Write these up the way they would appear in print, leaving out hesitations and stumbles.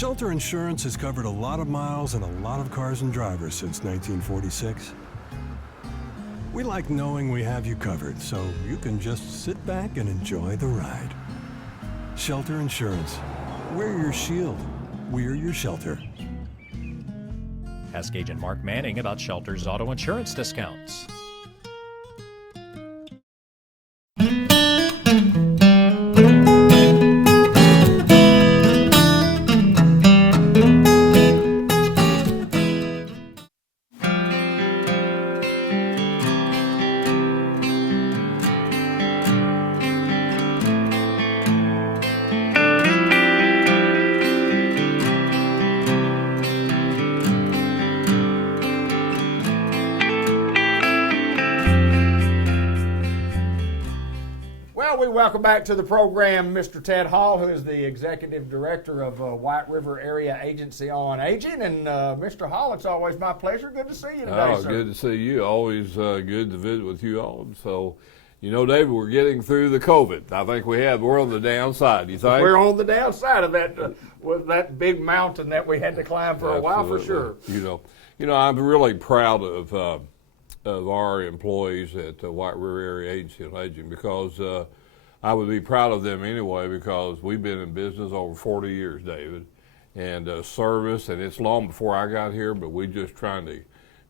Shelter insurance has covered a lot of miles and a lot of cars and drivers since 1946. We like knowing we have you covered, so you can just sit back and enjoy the ride. Shelter insurance. We're your shield. We're your shelter. Ask Agent Mark Manning about Shelter's auto insurance discounts. Welcome back to the program, Mr. Ted Hall, who is the Executive Director of White River Area Agency on Aging. And Mr. Hall, it's always my pleasure. Good to see you today, sir. Good to see you. Always good to visit with you all. So, you know, David, we're getting through the COVID. I think we're on the downside. You think? We're on the downside of that with that big mountain that we had to climb for a while, for sure. You know, I'm really proud of our employees at the White River Area Agency on Aging because I would be proud of them anyway because we've been in business over 40 years, David, and service, and it's long before I got here, but we just trying to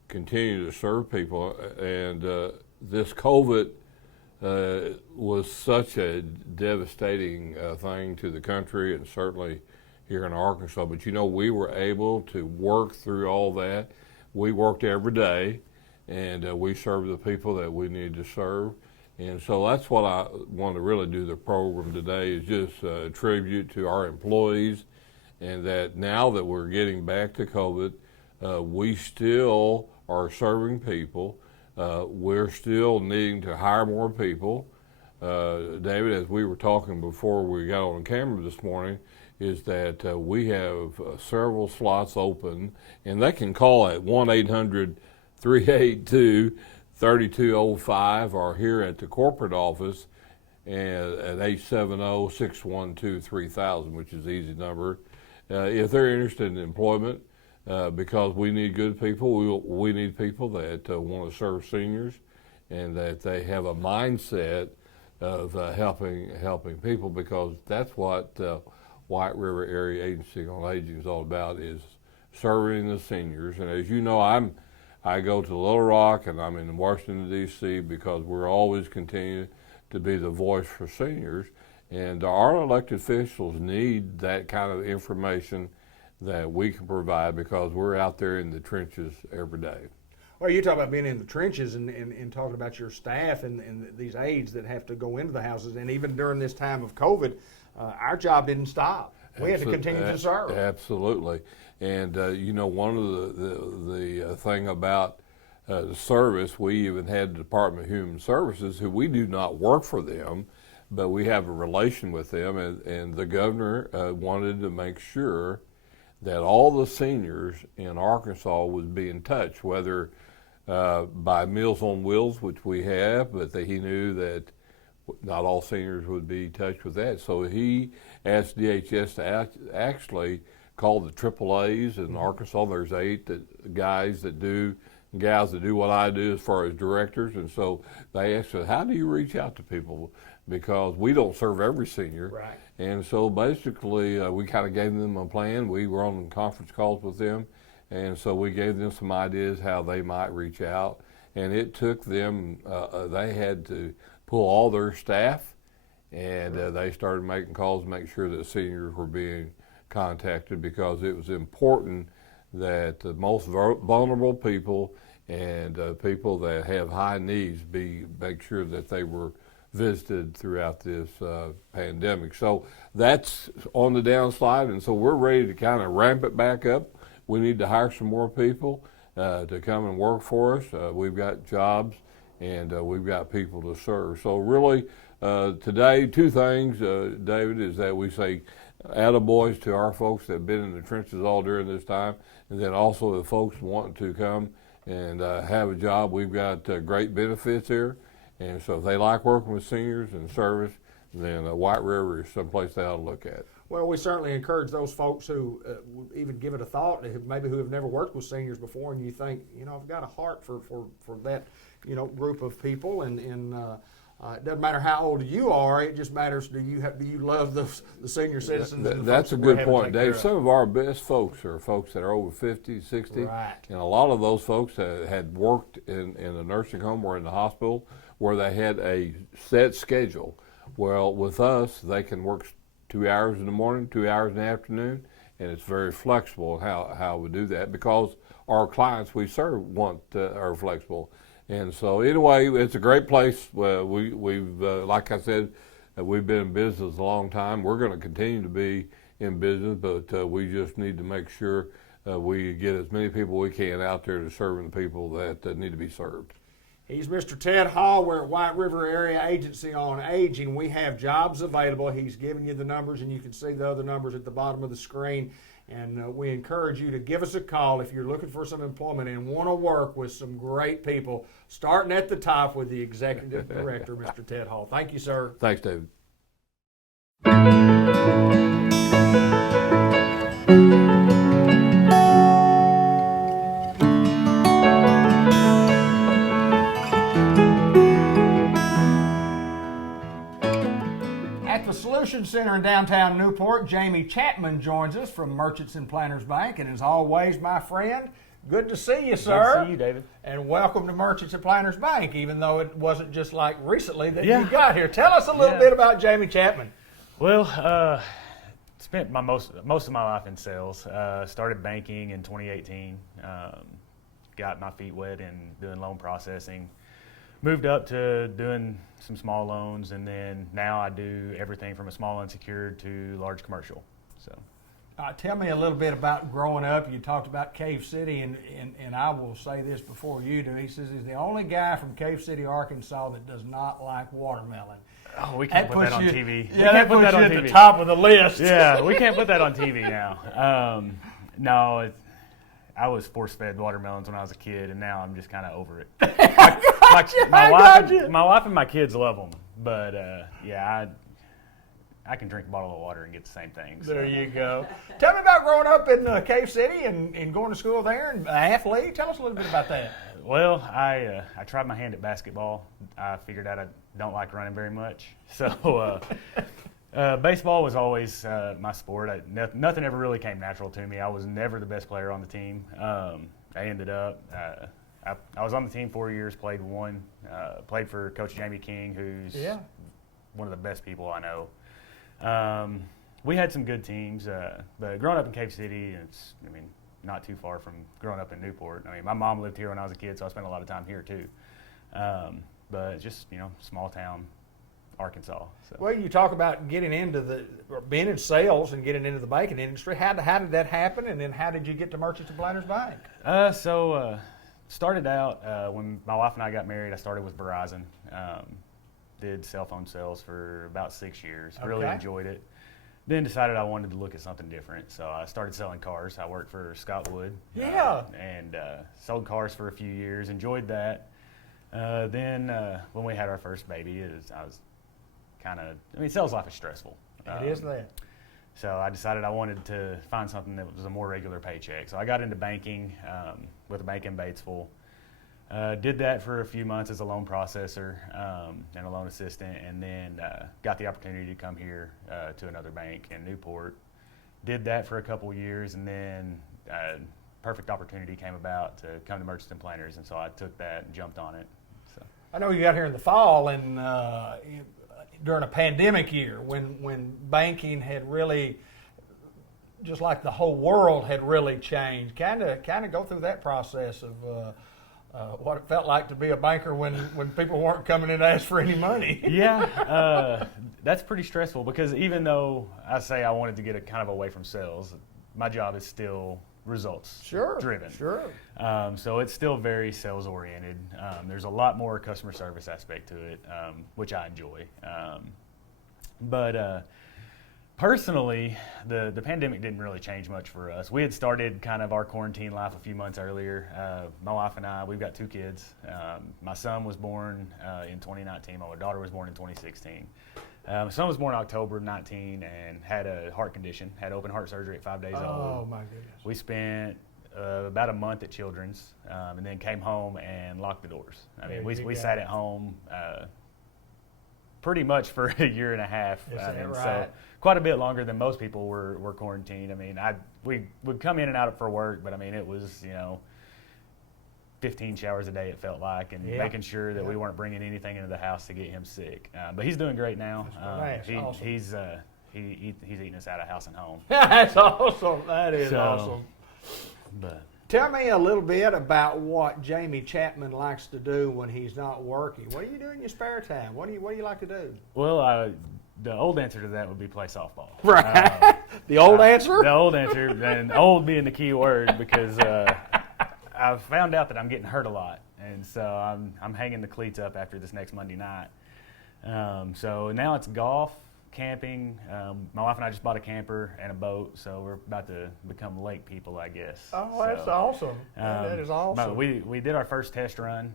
continue to serve people. And this COVID was such a devastating thing to the country and certainly here in Arkansas. But, you know, we were able to work through all that. We worked every day, and we served the people that we needed to serve. And so that's what I want to really do the program today is just a tribute to our employees and that now that we're getting back to COVID, we still are serving people. We're still needing to hire more people. David, as we were talking before we got on camera this morning, is that we have several slots open, and they can call at 1-800-382-3205 or here at the corporate office at 870-612-3000, which is an easy number. If they're interested in employment, because we need good people, we need people that want to serve seniors and that they have a mindset of helping people, because that's what White River Area Agency on Aging is all about, is serving the seniors. And as you know, I go to Little Rock and I'm in Washington, D.C. because we're always continuing to be the voice for seniors. And our elected officials need that kind of information that we can provide because we're out there in the trenches every day. Well, you talk about being in the trenches and talking about your staff and these aides that have to go into the houses. And even during this time of COVID, our job didn't stop. We had to continue to serve. Absolutely. And, you know, one of the thing about the service, we even had the Department of Human Services, who we do not work for them, but we have a relation with them. And the governor wanted to make sure that all the seniors in Arkansas would be in touch, whether by Meals on Wheels, which we have, but he knew that not all seniors would be in touch with that. So he asked DHS to actually call the AAAs in Arkansas. There's 8 guys and gals that do what I do as far as directors. And so they asked us, how do you reach out to people? Because we don't serve every senior. Right. And so basically we kind of gave them a plan. We were on conference calls with them. And so we gave them some ideas how they might reach out. And it took them, they had to pull all their staff, and they started making calls to make sure that seniors were being contacted, because it was important that the most vulnerable people and people that have high needs make sure that they were visited throughout this pandemic. So that's on the downslide, and so we're ready to kind of ramp it back up. We need to hire some more people to come and work for us. We've got jobs and we've got people to serve. So really today, 2 things, David, is that we say attaboys to our folks that have been in the trenches all during this time, and then also the folks wanting to come and have a job. We've got great benefits here, and so if they like working with seniors and service, then White River is someplace they ought to look at. Well, we certainly encourage those folks who would even give it a thought, maybe who have never worked with seniors before, and you think, I've got a heart for that, group of people, and it doesn't matter how old you are. It just matters, do you love the senior citizens? That's a good point, Dave. Some of our best folks are folks that are over 50, 60, right. And a lot of those folks had worked in a nursing home or in the hospital where they had a set schedule. Well, with us, they can work 2 hours in the morning, 2 hours in the afternoon, and it's very flexible how we do that because our clients we serve are flexible. And so anyway, it's a great place. We've like I said, we've been in business a long time. We're going to continue to be in business, but we just need to make sure we get as many people we can out there to serving the people that need to be served. He's Mr. Ted Hall. We're at White River Area Agency on Aging. We have jobs available. He's giving you the numbers, and you can see the other numbers at the bottom of the screen. And we encourage you to give us a call if you're looking for some employment and want to work with some great people, starting at the top with the Executive Director, Mr. Ted Hall. Thank you, sir. Thanks, David. At the Solution Center in downtown Newport, Jamie Chapman joins us from Merchants and Planners Bank. And as always, my friend, good to see you, sir. Good to see you, David. And welcome to Merchants and Planners Bank, even though it wasn't just like recently that you got here. Tell us a little bit about Jamie Chapman. Well, spent most of my life in sales. Started banking in 2018. Got my feet wet in doing loan processing. Moved up to doing some small loans, and then now I do everything from a small unsecured to large commercial. So, tell me a little bit about growing up. You talked about Cave City, and I will say this before you do. He says he's the only guy from Cave City, Arkansas that does not like watermelon. Oh, we can't put that on TV. Yeah, that puts you at the top of the list. Yeah, we can't put that on TV now. No, I was force-fed watermelons when I was a kid, and now I'm just kind of over it. My wife and my kids love them, but I can drink a bottle of water and get the same thing. So. There you go. Tell me about growing up in Cave City and going to school there and an athlete. Tell us a little bit about that. Well, I tried my hand at basketball. I figured out I don't like running very much, so baseball was always my sport. Nothing ever really came natural to me. I was never the best player on the team. I ended up. I was on the team 4 years, played one, played for Coach Jamie King, who's one of the best people I know. We had some good teams, but growing up in Cave City, it's not too far from growing up in Newport. My mom lived here when I was a kid, so I spent a lot of time here too. But just small town Arkansas. So. Well, you talk about getting into being in sales and getting into the banking industry. How did that happen, and then how did you get to Merchants and Planners Bank? Started out when my wife and I got married. I started with Verizon. Did cell phone sales for about 6 years. Okay. Really enjoyed it. Then decided I wanted to look at something different. So I started selling cars. I worked for Scott Wood. Yeah. And sold cars for a few years. Enjoyed that. Then when we had our first baby, I was sales life is stressful. It is that. So I decided I wanted to find something that was a more regular paycheck. So I got into banking with a bank in Batesville. Did that for a few months as a loan processor and a loan assistant, and then got the opportunity to come here to another bank in Newport. Did that for a couple years, and then perfect opportunity came about to come to Merchants and Planners, and so I took that and jumped on it. So. I know you got here in the fall, and during a pandemic year when banking had really, just like the whole world had really changed. Kind of go through that process of what it felt like to be a banker when people weren't coming in to ask for any money. Yeah, that's pretty stressful because even though I say I wanted to get kind of away from sales, my job is still results driven. Sure. So it's still very sales oriented. There's a lot more customer service aspect to it, which I enjoy. But Personally, the pandemic didn't really change much for us. We had started kind of our quarantine life a few months earlier. My wife and I, we've got 2 kids. My son was born in 2019. My daughter was born in 2016. My son was born October of 19 and had a heart condition, had open heart surgery at 5 days old. Oh, my goodness. We spent about a month at Children's and then came home and locked the doors. I mean, we sat at home pretty much for a year and a half. Is that right? So quite a bit longer than most people were quarantined. I mean, we would come in and out for work, but I mean, it was, 15 showers a day it felt like, and making sure that we weren't bringing anything into the house to get him sick. But he's doing great now. That's awesome. He's eating us out of house and home. That's awesome. That is So, awesome. But Tell me a little bit about what Jamie Chapman likes to do when he's not working. What do you do in your spare time? What do you like to do? well, the old answer to that would be play softball. Right. The old answer? The old answer, and old being the key word, because I've found out that I'm getting hurt a lot, and so I'm hanging the cleats up after this next Monday night. So now it's golf, camping. My wife and I just bought a camper and a boat, so we're about to become lake people, I guess. Oh, that's awesome. That is awesome. But we did our first test run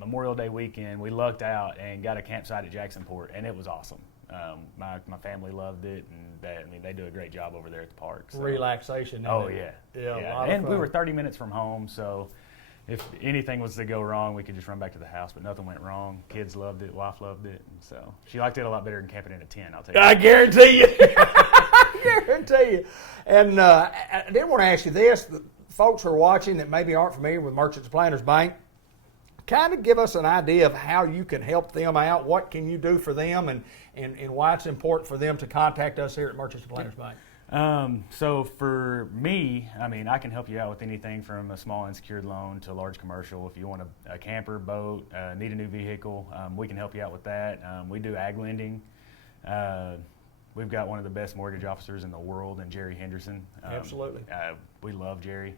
Memorial Day weekend. We lucked out and got a campsite at Jacksonport, and it was awesome. My family loved it, and they do a great job over there at the park. So. Relaxation. Oh, isn't yeah. it? Yeah. Yeah. A lot of And we fun. were 30 minutes from home, so if anything was to go wrong, we could just run back to the house, but nothing went wrong. Kids loved it. Wife loved it. And so she liked it a lot better than camping in a tent, I'll tell you. I guarantee you. I guarantee you. And I did want to ask you this. The folks who are watching that maybe aren't familiar with Merchants and Planters Bank, kind of give us an idea of how you can help them out. What can you do for them, and why it's important for them to contact us here at Merchants and Planters Bank? So for me, I mean, I can help you out with anything from a small unsecured loan to a large commercial. If you want a camper, boat, need a new vehicle, we can help you out with that. We do ag lending. We've got one of the best mortgage officers in the world in Jerry Henderson. Absolutely. We love Jerry.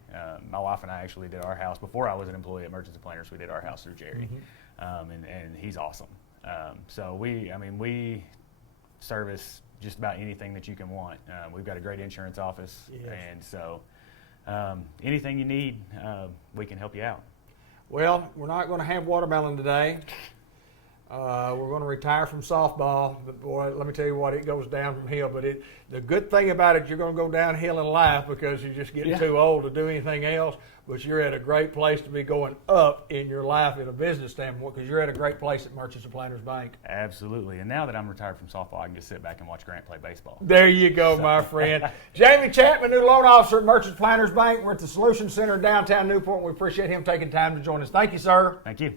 My wife and I actually did our house before I was an employee at Merchants and Planters. We did our house through Jerry, and he's awesome. So we service just about anything that you can want. We've got a great insurance office, and so anything you need, we can help you out. Well, we're not going to have watermelon today. We're going to retire from softball, but boy, let me tell you what, it goes down from hill. But the good thing about it, you're going to go downhill in life because you're just getting too old to do anything else. But you're at a great place to be going up in your life in a business standpoint, because you're at a great place at Merchants and Planters Bank. Absolutely. And now that I'm retired from softball, I can just sit back and watch Grant play baseball. There you go, my friend. Jamie Chapman, new loan officer at Merchants and Planters Bank. We're at the Solution Center in downtown Newport. We appreciate him taking time to join us. Thank you, sir. Thank you.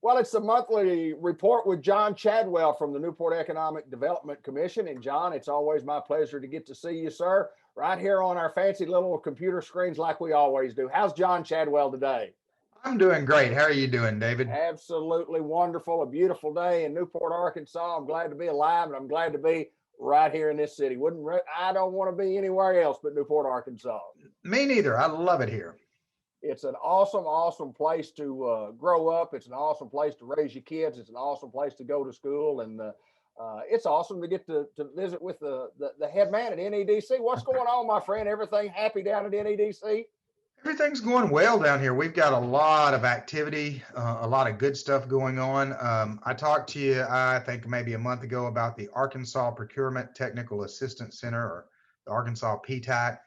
Well, it's the monthly report with John Chadwell from the Newport Economic Development Commission. And John, it's always my pleasure to get to see you, sir, right here on our fancy little computer screens like we always do. How's John Chadwell today? I'm doing great. How are you doing, David? Absolutely wonderful. A beautiful day in Newport, Arkansas. I'm glad to be alive, and I'm glad to be right here in this city. I don't want to be anywhere else but Newport, Arkansas. Me neither. I love it here. It's an awesome, awesome place to grow up. It's an awesome place to raise your kids. It's an awesome place to go to school. And it's awesome to get to visit with the head man at NEDC. What's going on, my friend? Everything happy down at NEDC? Everything's going well down here. We've got a lot of activity, a lot of good stuff going on. I talked to you, I think maybe a month ago, about the Arkansas Procurement Technical Assistance Center, or the Arkansas PTAC.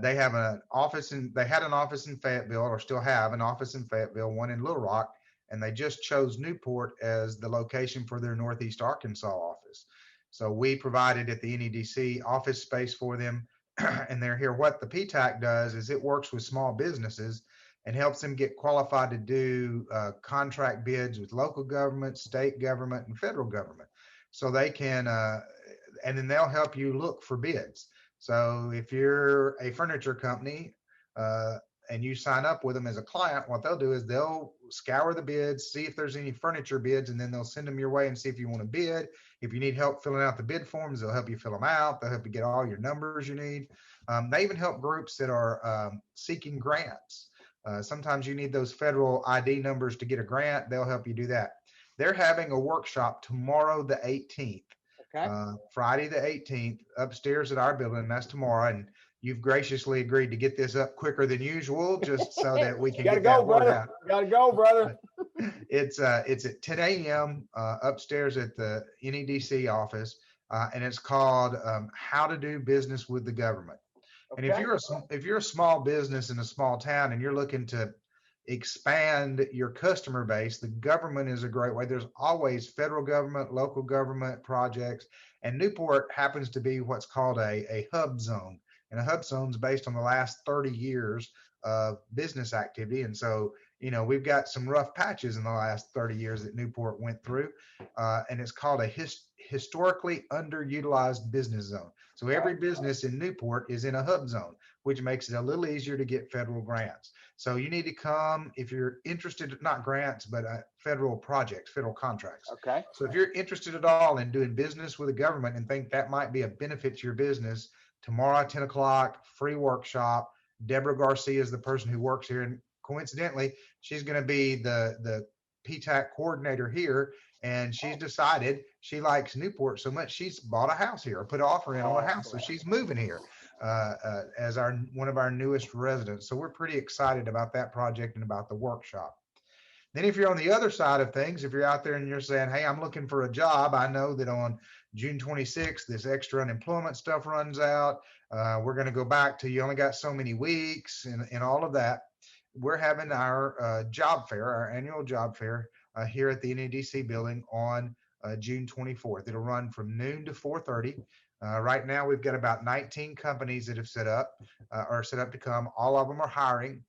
They had an office in Fayetteville, or still have an office in Fayetteville, one in Little Rock, and they just chose Newport as the location for their Northeast Arkansas office. So we provided at the NEDC office space for them, and they're here. What the PTAC does is it works with small businesses and helps them get qualified to do contract bids with local government, state government, and federal government. So they can, and then they'll help you look for bids. So if you're a furniture company and you sign up with them as a client, what they'll do is they'll scour the bids, see if there's any furniture bids, and then they'll send them your way and see if you want to bid. If you need help filling out the bid forms, they'll help you fill them out. They'll help you get all your numbers you need. They even help groups that are seeking grants. Sometimes you need those federal ID numbers to get a grant. They'll help you do that. They're having a workshop tomorrow, the 18th. Okay. Friday the 18th, upstairs at our building. That's tomorrow. And you've graciously agreed to get this up quicker than usual, just so that we can get that word out. Gotta go, brother. It's at 10 a.m. Upstairs at the NEDC office, and it's called "How to Do Business with the Government." And if you're a small business in a small town and you're looking to expand your customer base, the government is a great way. There's always federal government, local government projects, and Newport happens to be what's called a hub zone. And a hub zone is based on the last 30 years of business activity. And so, we've got some rough patches in the last 30 years that Newport went through, and it's called a historically underutilized business zone. So every business in Newport is in a hub zone, which makes it a little easier to get federal grants. So you need to come if you're interested, not grants, but federal projects, federal contracts. Okay. So if you're interested at all in doing business with the government and think that might be a benefit to your business, tomorrow, 10 o'clock, free workshop. Deborah Garcia is the person who works here. And coincidentally, she's going to be the PTAC coordinator here. And she's decided she likes Newport so much, she's bought a house here, or put an offer in on a house. So she's moving here as one of our newest residents. So we're pretty excited about that project and about the workshop. Then if you're on the other side of things, if you're out there and you're saying, hey, I'm looking for a job, I know that on June 26th, this extra unemployment stuff runs out. We're going to go back to you only got so many weeks and all of that. We're having our job fair, our annual job fair here at the NEDC building on June 24th. It'll run from noon to 4:30. Right now, we've got about 19 companies that have set up to come. All of them are hiring.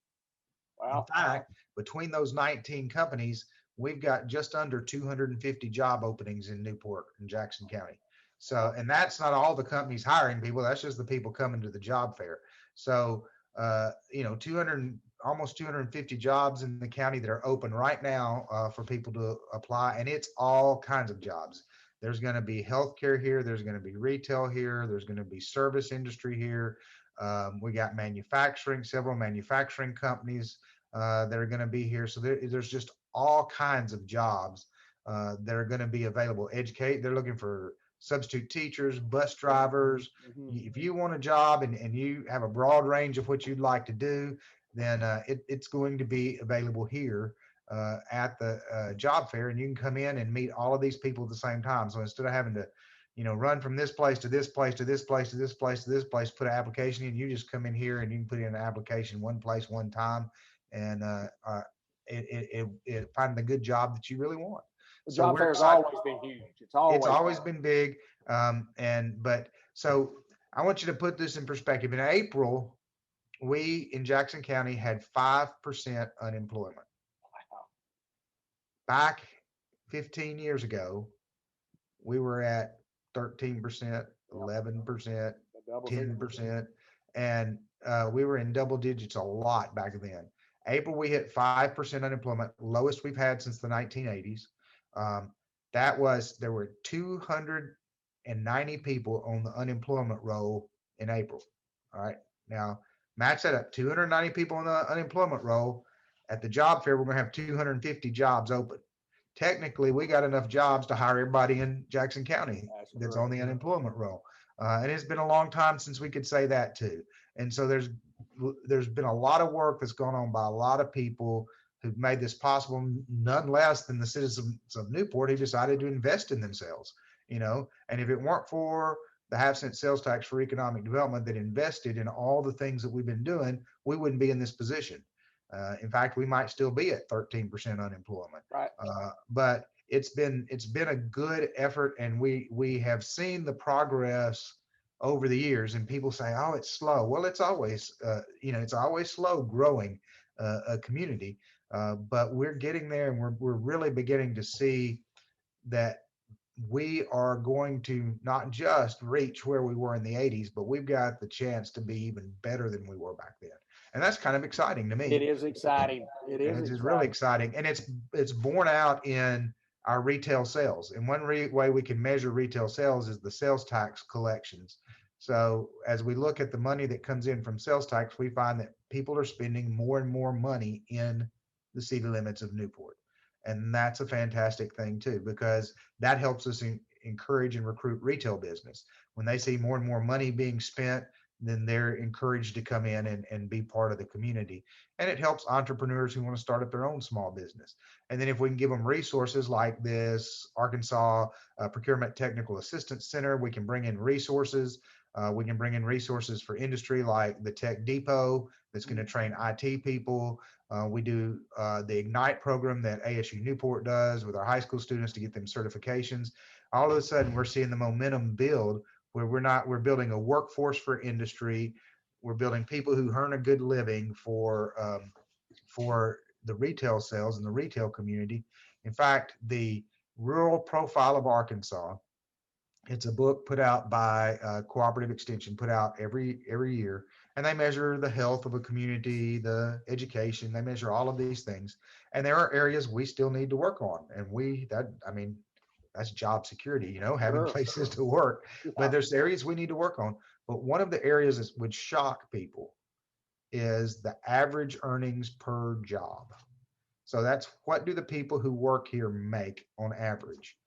Wow. In fact, between those 19 companies, we've got just under 250 job openings in Newport and Jackson County. So, and that's not all the companies hiring people. That's just the people coming to the job fair. So, 200, almost 250 jobs in the county that are open right now for people to apply. And it's all kinds of jobs. There's going to be healthcare here. There's going to be retail here. There's going to be service industry here. We got manufacturing, several manufacturing companies that are going to be here. So there's just all kinds of jobs that are going to be available. They're looking for substitute teachers, bus drivers. If you want a job and you have a broad range of what you'd like to do, then it's going to be available here at the job fair, and you can come in and meet all of these people at the same time. So instead of having to run from this place to this place to this place to this place to this place, put an application in, you just come in here and you can put in an application one place, one time, and find the good job that you really want. The job fair has always been huge. It's always been big. So I want you to put this in perspective. In April, we in Jackson County had 5% unemployment. Wow. Back 15 years ago, we were at 13%, 11%, 10%, and we were in double digits a lot back then. April, we hit 5% unemployment, lowest we've had since the 1980s. There were 290 people on the unemployment roll in April. All right. Now, match that up. 290 people on the unemployment roll. At the job fair, we're going to have 250 jobs open. Technically, we got enough jobs to hire everybody in Jackson County that's on the unemployment roll. And it's been a long time since we could say that too. And so there's been a lot of work that's gone on by a lot of people who've made this possible, none less than the citizens of Newport who decided to invest in themselves, and if it weren't for the half-cent sales tax for economic development that invested in all the things that we've been doing, we wouldn't be in this position. In fact, we might still be at 13% unemployment. Right. But it's been a good effort, and we have seen the progress over the years. And people say, "Oh, it's slow." Well, it's always it's always slow growing a community, but we're getting there, and we're really beginning to see that we are going to not just reach where we were in the 80s, but we've got the chance to be even better than we were back then. And that's kind of exciting to me. It is exciting. It is It's just really exciting, and it's borne out in our retail sales. And one way we can measure retail sales is the sales tax collections. So as we look at the money that comes in from sales tax, we find that people are spending more and more money in the city limits of Newport, and that's a fantastic thing too, because that helps us encourage and recruit retail business. When they see more and more money being spent, then they're encouraged to come in and be part of the community. And it helps entrepreneurs who want to start up their own small business. And then if we can give them resources like this Arkansas Procurement Technical Assistance Center, we can bring in resources. We can bring in resources for industry like the Tech Depot that's going to train IT people. We do the Ignite program that ASU Newport does with our high school students to get them certifications. All of a sudden, we're seeing the momentum build where we're building a workforce for industry. We're building people who earn a good living for the retail sales and the retail community. In fact, the Rural Profile of Arkansas, it's a book put out by Cooperative Extension, put out every year, and they measure the health of a community, the education, they measure all of these things. And there are areas we still need to work on, and that's job security, having places to work. But there's areas we need to work on. But one of the areas that would shock people is the average earnings per job. So that's what do the people who work here make on average?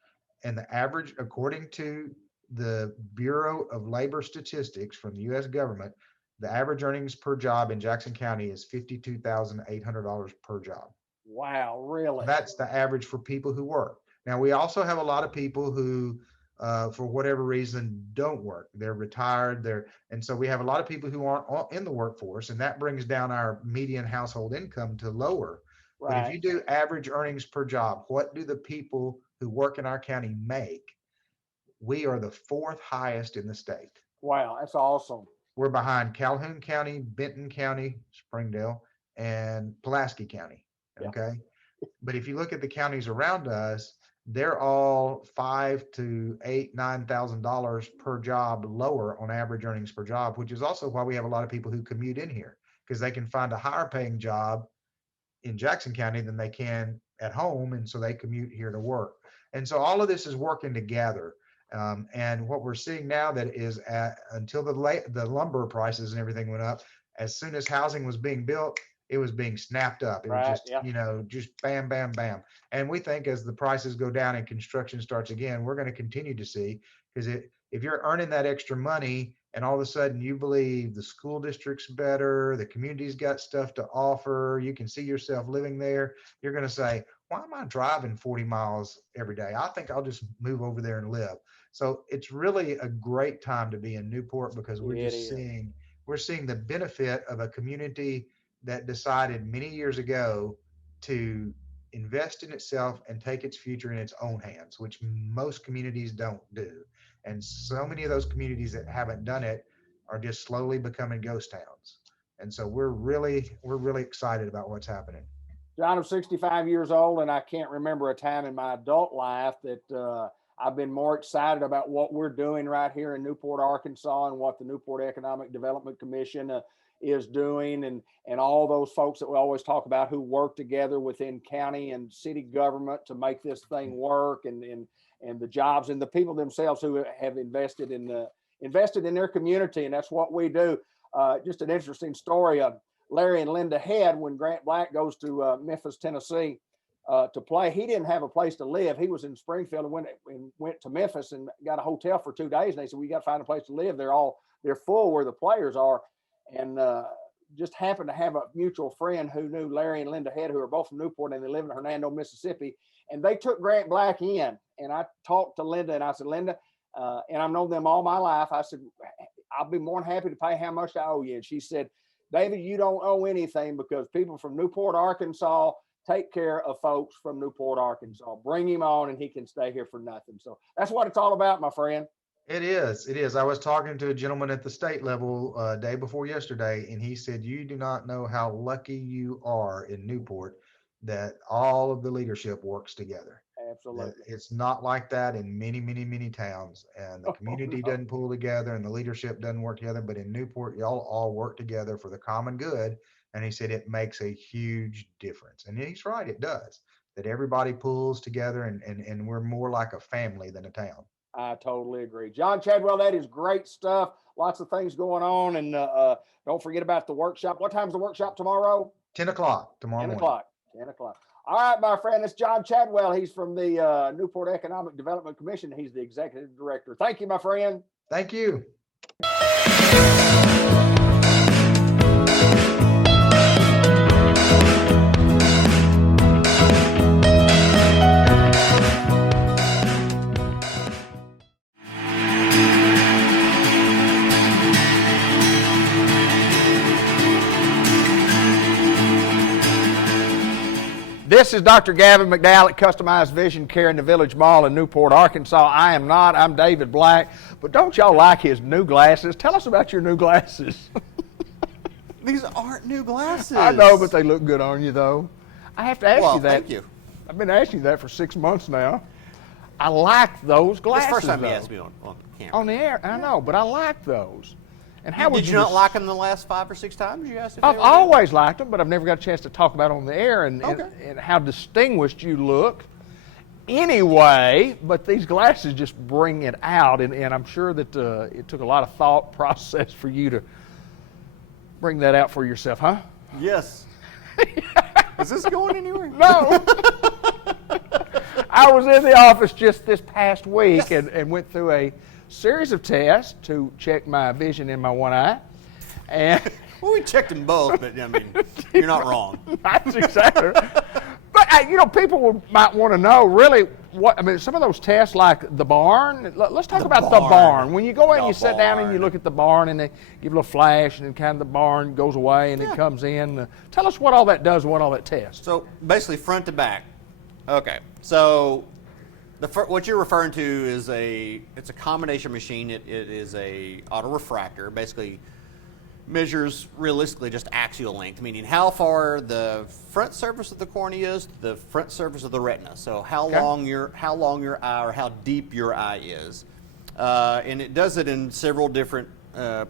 And the average, according to the Bureau of Labor Statistics from the U.S. government, the average earnings per job in Jackson County is $52,800 per job. Wow, really? That's the average for people who work. Now, we also have a lot of people who, for whatever reason, don't work. They're retired. And so we have a lot of people who aren't in the workforce, and that brings down our median household income to lower. Right. But if you do average earnings per job, what do the people who work in our county make? We are the fourth highest in the state. Wow, that's awesome. We're behind Calhoun County, Benton County, Springdale, and Pulaski County. Okay. Yeah. But if you look at the counties around us, they're all $5,000 to $8,000, $9,000 per job lower on average earnings per job, which is also why we have a lot of people who commute in here, because they can find a higher paying job in Jackson County than they can at home. And so they commute here to work. And so all of this is working together. And what we're seeing now that is until the lumber prices and everything went up, as soon as housing was being built, it was being snapped up. It was just, just bam, bam, bam. And we think as the prices go down and construction starts again, we're going to continue to see, because if you're earning that extra money and all of a sudden you believe the school district's better, the community's got stuff to offer, you can see yourself living there, you're going to say, why am I driving 40 miles every day? I think I'll just move over there and live. So it's really a great time to be in Newport, because we're seeing the benefit of a community that decided many years ago to invest in itself and take its future in its own hands, which most communities don't do. And so many of those communities that haven't done it are just slowly becoming ghost towns. And so we're really excited about what's happening. John, I'm 65 years old, and I can't remember a time in my adult life that I've been more excited about what we're doing right here in Newport, Arkansas, and what the Newport Economic Development Commission is doing, and all those folks that we always talk about who work together within county and city government to make this thing work, and the jobs and the people themselves who have invested in their community, and that's what we do. Just an interesting story. Larry and Linda Head, when Grant Black goes to Memphis, Tennessee, to play, he didn't have a place to live. He was in Springfield and went to Memphis and got a hotel for 2 days. And they said, "We got to find a place to live. They're full where the players are." And just happened to have a mutual friend who knew Larry and Linda Head, who are both from Newport, and they live in Hernando, Mississippi. And they took Grant Black in. And I talked to Linda, and I said, "Linda," and I've known them all my life. I said, "I'll be more than happy to pay how much I owe you." And she said, "David, you don't owe anything, because people from Newport, Arkansas, take care of folks from Newport, Arkansas. Bring him on and he can stay here for nothing." So that's what it's all about, my friend. It is. I was talking to a gentleman at the state level day before yesterday, and he said, "You do not know how lucky you are in Newport that all of the leadership works together." Absolutely. It's not like that in many, many, many towns, and the community no. doesn't pull together, and the leadership doesn't work together. But in Newport, y'all all work together for the common good, and he said it makes a huge difference. And he's right, it does. That everybody pulls together, and we're more like a family than a town. I totally agree. John Chadwell, that is great stuff. Lots of things going on. And don't forget about the workshop. What time's the workshop tomorrow? 10 o'clock tomorrow 10 morning. o'clock. 10 o'clock. All right, my friend. It's John Chadwell. He's from the Newport Economic Development Commission. He's the executive director. Thank you, my friend. Thank you. This is Dr. Gavin McDowell at Customized Vision Care in the Village Mall in Newport, Arkansas. I am not. I'm David Black. But don't y'all like his new glasses? Tell us about your new glasses. These aren't new glasses. I know, but they look good on you, though. I have to ask you that. Thank you. I've been asking you that for 6 months now. I like those glasses. That's the first time you though. asked me on camera. On the air, I know, but I like those. And how would Did you not des- like them the last 5 or 6 times you asked if they I've were good? always liked them, but I've never got a chance to talk about it on the air and Okay. how distinguished you look. Anyway, but these glasses just bring it out, and I'm sure that it took a lot of thought process for you to bring that out for yourself, huh? Yes. Is this going anywhere? No. I was in the office just this past week and went through a series of tests to check my vision in my one eye. And Well, we checked them both, but I mean, you're not wrong. that's exactly. But people might want to know really what. I mean, some of those tests, like the barn. Let's talk about the barn. When you go in, The you sit down and you barn. look at the barn, and they give a little flash, and then kind of the barn goes away, and it comes in. Tell us what all that does, and what all that tests. So basically, front to back. Okay. So what you're referring to is it's a combination machine. It is a auto refractor. Basically, measures realistically just axial length, meaning how far the front surface of the cornea is, the front surface of the retina. So how long your eye or how deep your eye is, and it does it in several different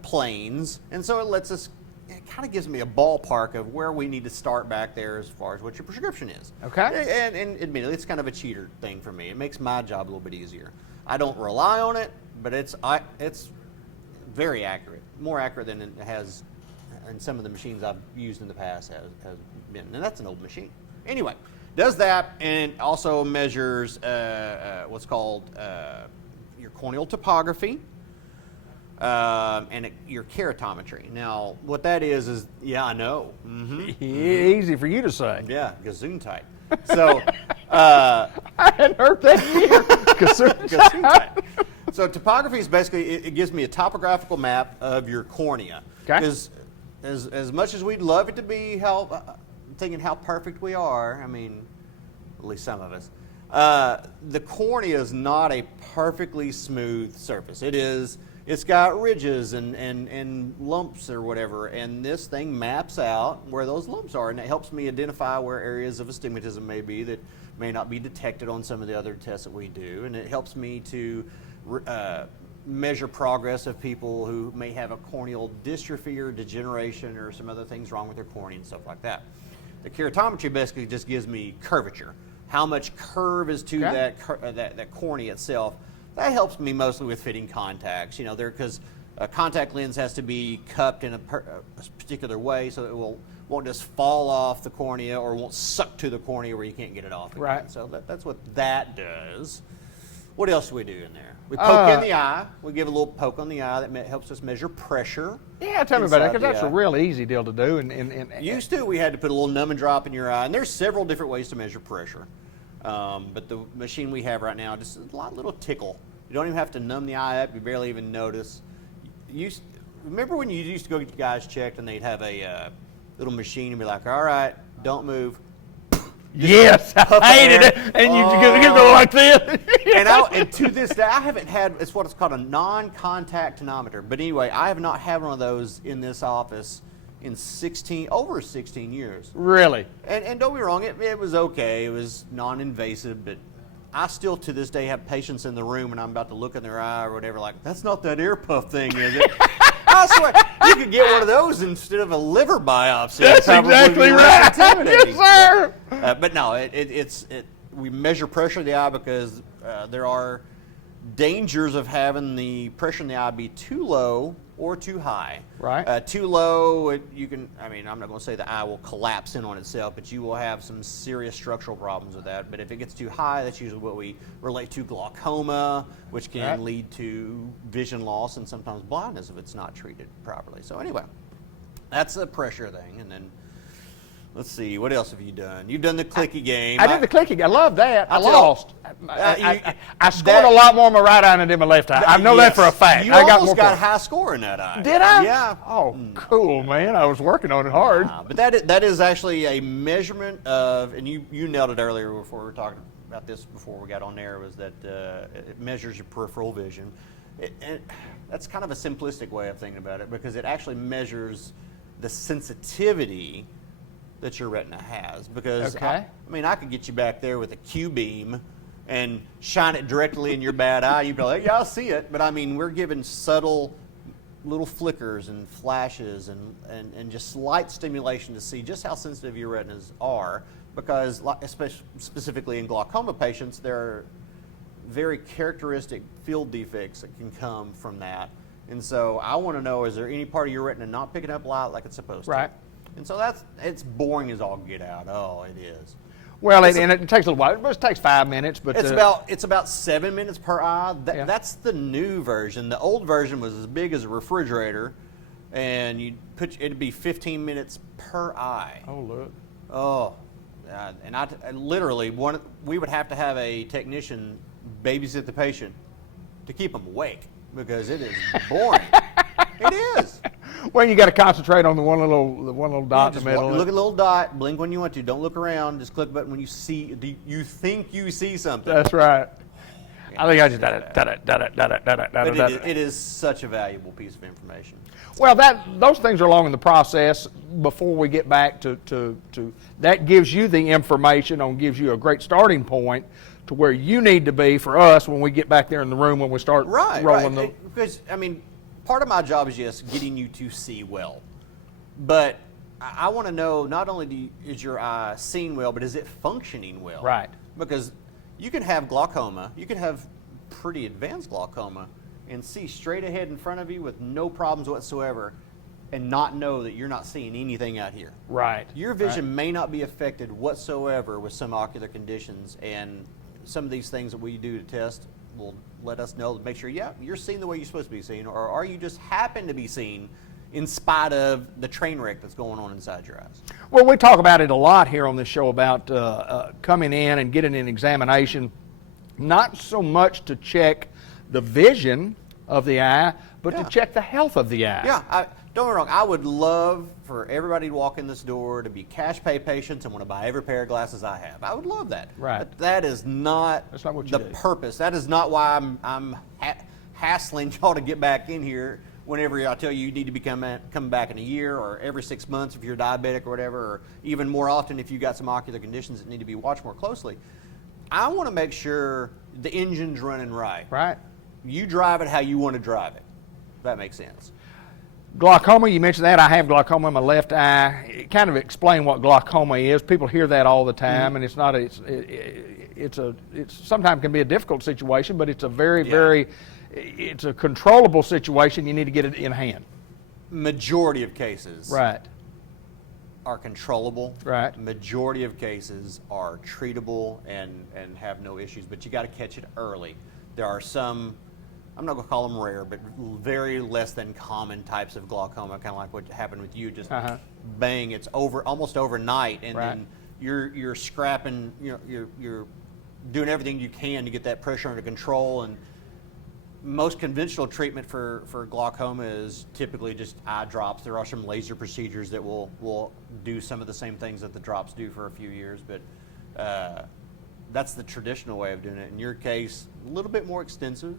planes, and so it lets us. It kind of gives me a ballpark of where we need to start back there as far as what your prescription is. Okay. And admittedly, it's kind of a cheater thing for me. It makes my job a little bit easier. I don't rely on it, but it's very accurate, more accurate than it has in some of the machines I've used in the past has been. And that's an old machine. Anyway, does that and also measures what's called your corneal topography. And your keratometry. Now, what that is yeah, I know. Mm-hmm. Easy for you to say. Yeah, Gesundheit. So, I hadn't heard that either. Gesundheit. So, topography is basically it gives me a topographical map of your cornea. Okay. Because as much as we'd love it to be thinking how perfect we are, I mean, at least some of us. The cornea is not a perfectly smooth surface. It's got ridges and lumps or whatever, and this thing maps out where those lumps are, and it helps me identify where areas of astigmatism may be that may not be detected on some of the other tests that we do, and it helps me to measure progress of people who may have a corneal dystrophy or degeneration or some other things wrong with their cornea and stuff like that. The keratometry basically just gives me curvature, how much curve is to that cornea itself. That helps me mostly with fitting contacts, because a contact lens has to be cupped in a particular way so it won't just fall off the cornea or won't suck to the cornea where you can't get it off again. Right. So that's what that does. What else do we do in there? We poke in the eye. We give a little poke on the eye that helps us measure pressure. Yeah, tell me about that, because inside that's the a eye. real easy deal to do. And Used to, we had to put a little numbing drop in your eye, and there's several different ways to measure pressure. But the machine we have right now, just a little tickle. You don't even have to numb the eye up. You barely even notice. Remember when you used to go get your guys checked and they'd have a little machine and be like, all right, don't move. yes, I hated it. And you go like this. And to this day, I haven't had, it's what it's called a non-contact tonometer. But anyway, I have not had one of those in this office in over 16 years. Really? And don't be wrong, it was okay. It was non-invasive, but I still to this day have patients in the room and I'm about to look in their eye or whatever, like, that's not that ear puff thing, is it? I swear, you could get one of those instead of a liver biopsy. That's exactly right. Yes, sir. But no, we measure pressure of the eye because there are dangers of having the pressure in the eye be too low or too high. Right. Too low, I'm not going to say the eye will collapse in on itself, but you will have some serious structural problems with that. But if it gets too high, that's usually what we relate to glaucoma, which can lead to vision loss and sometimes blindness if it's not treated properly. So anyway, that's the pressure thing. And then let's see, what else have you done? You've done the clicky game. I did the clicky. I love that. I lost. I scored that- a lot more in my right eye than I did in my left eye. I know that for a fact. You I got almost more got a points. high score in that eye. Did I? Yeah. Oh, cool, man. I was working on it hard. But that is actually a measurement of, and you nailed it earlier before we were talking about this before we got on there, was that it measures your peripheral vision. And that's kind of a simplistic way of thinking about it because it actually measures the sensitivity that your retina has. Because I could get you back there with a Q beam and shine it directly in your bad eye. You'd be like, yeah, I'll see it. But we're given subtle little flickers and flashes and just slight stimulation to see just how sensitive your retinas are. Because especially specifically in glaucoma patients, there are very characteristic field defects that can come from that. And so I want to know, is there any part of your retina not picking up light like it's supposed to? Right. And so it's boring as all get out. Oh, it is. Well, it takes a little while. It takes 5 minutes, but it's about 7 minutes per eye. That's the new version. The old version was as big as a refrigerator, and it'd be 15 minutes per eye. Oh, look. Oh, and I literally we would have to have a technician babysit the patient to keep them awake because it is boring. It is. Well, you got to concentrate on the one little dot in the middle. Look at the little dot. Blink when you want to. Don't look around. Just click the button when you think you see something. That's right. I think I just But it is such a valuable piece of information. Well, those things are along in the process before we get back to that gives you the information gives you a great starting point to where you need to be for us when we get back there in the room when we start rolling because part of my job is getting you to see well, but I want to know not only is your eye seeing well, but is it functioning well? Right. Because you can have glaucoma, you can have pretty advanced glaucoma, and see straight ahead in front of you with no problems whatsoever, and not know that you're not seeing anything out here. Right. Your vision may not be affected whatsoever with some ocular conditions, and some of these things that we do to test will let us know to make sure, you're seeing the way you're supposed to be seen, or are you just happen to be seen in spite of the train wreck that's going on inside your eyes? Well, we talk about it a lot here on this show about coming in and getting an examination, not so much to check the vision of the eye, but to check the health of the eye. Yeah, don't get me wrong. I would love for everybody to walk in this door to be cash pay patients and want to buy every pair of glasses I have. I would love that. Right. But that is not what the purpose. That is not why I'm hassling y'all to get back in here whenever I tell you need to come back in a year or every 6 months if you're diabetic or whatever, or even more often if you've got some ocular conditions that need to be watched more closely. I want to make sure the engine's running right. Right. You drive it how you want to drive it. If that makes sense. Glaucoma, you mentioned that. I have glaucoma in my left eye. Kind of explain what glaucoma is. People hear that all the time, and it's not. It's sometimes can be a difficult situation, but it's a very, it's a controllable situation. You need to get it in hand. Majority of cases, right, are controllable. Right. Majority of cases are treatable and have no issues, but you got to catch it early. There are some, I'm not going to call them rare, but very less than common types of glaucoma, kind of like what happened with you. Just bang, it's over almost overnight, and then you're scrapping, you're doing everything you can to get that pressure under control. And most conventional treatment for glaucoma is typically just eye drops. There are some laser procedures that will do some of the same things that the drops do for a few years, but that's the traditional way of doing it. In your case, a little bit more extensive,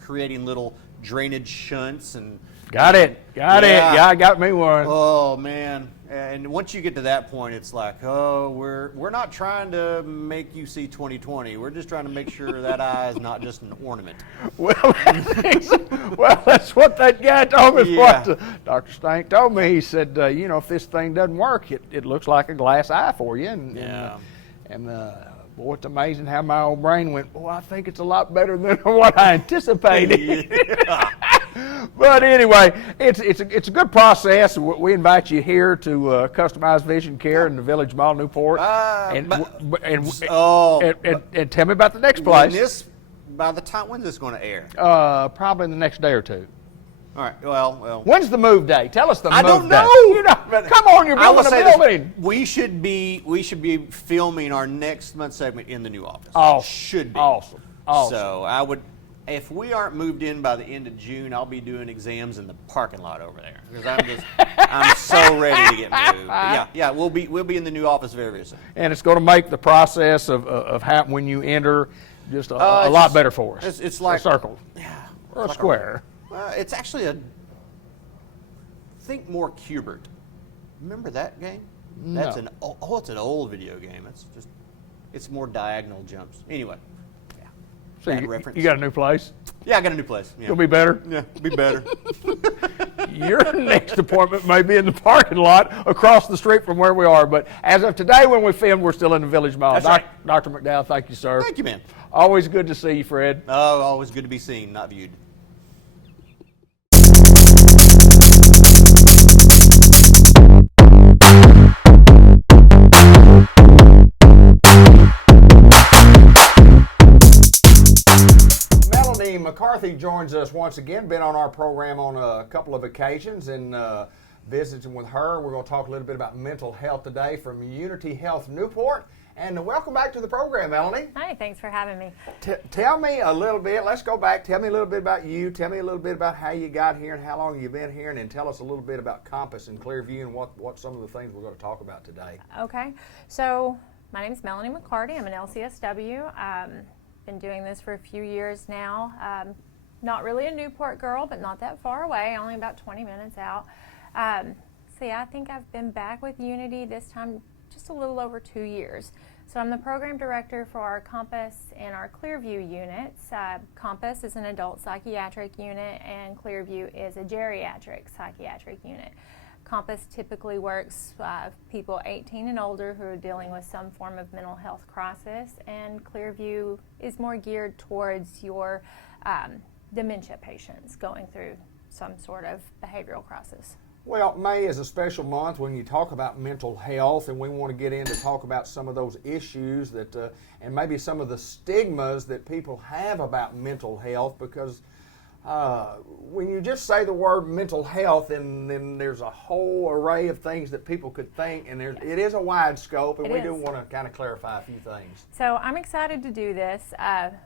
creating little drainage shunts and. Got it. Yeah, got me one. Oh man! And once you get to that point, it's like, oh, we're not trying to make you see 20/20. We're just trying to make sure that eye is not just an ornament. Well, that's what that guy told me. Yeah. What Dr. Stank told me. He said, if this thing doesn't work, it looks like a glass eye for you. And boy, it's amazing how my old brain went, boy, I think it's a lot better than what I anticipated. But anyway, it's a good process. We invite you here to Customized Vision Care in the Village Mall, Newport. And tell me about the next place. When's this going to air? Probably in the next day or two. All right. Well. When's the move day? Tell us the move day. I don't know. Come on, you're building a building. We should be filming our next month's segment in the new office. Oh, should be awesome. So I would. If we aren't moved in by the end of June, I'll be doing exams in the parking lot over there because I'm so ready to get moved. But yeah, we'll be in the new office very, very soon. And it's going to make the process of how when you enter just a lot better for us. It's like a circle, or a square. It's actually think more Cubert. Remember that game? No. That's it's an old video game. It's more diagonal jumps. Anyway. So you got a new place? Yeah, I got a new place. Yeah. You'll be better? Yeah, be better. Your next appointment may be in the parking lot across the street from where we are, but as of today when we film, we're still in the Village Mall. That's right. Dr. McDowell, thank you, sir. Thank you, man. Always good to see you, Fred. Oh, always good to be seen, not viewed. McCarthy joins us once again, been on our program on a couple of occasions and visiting with her. We're going to talk a little bit about mental health today from Unity Health Newport. And welcome back to the program, Melanie. Hi, thanks for having me. Tell me a little bit, let's go back, tell me a little bit about you, tell me a little bit about how you got here and how long you've been here, and then tell us a little bit about Compass and Clearview and what some of the things we're going to talk about today. Okay, so my name is Melanie McCarty. I'm an LCSW. Been doing this for a few years now. Not really a Newport girl, but not that far away, only about 20 minutes out. So yeah, I think I've been back with Unity this time just a little over 2 years. So I'm the program director for our Compass and our Clearview units. Compass is an adult psychiatric unit and Clearview is a geriatric psychiatric unit. Compass typically works people 18 and older who are dealing with some form of mental health crisis, and Clearview is more geared towards your dementia patients going through some sort of behavioral crisis. Well, May is a special month when you talk about mental health, and we want to get in to talk about some of those issues that, and maybe some of the stigmas that people have about mental health, because when you just say the word mental health, and then there's a whole array of things that people could think, and it is a wide scope, and we do want to kind of clarify a few things. So I'm excited to do this.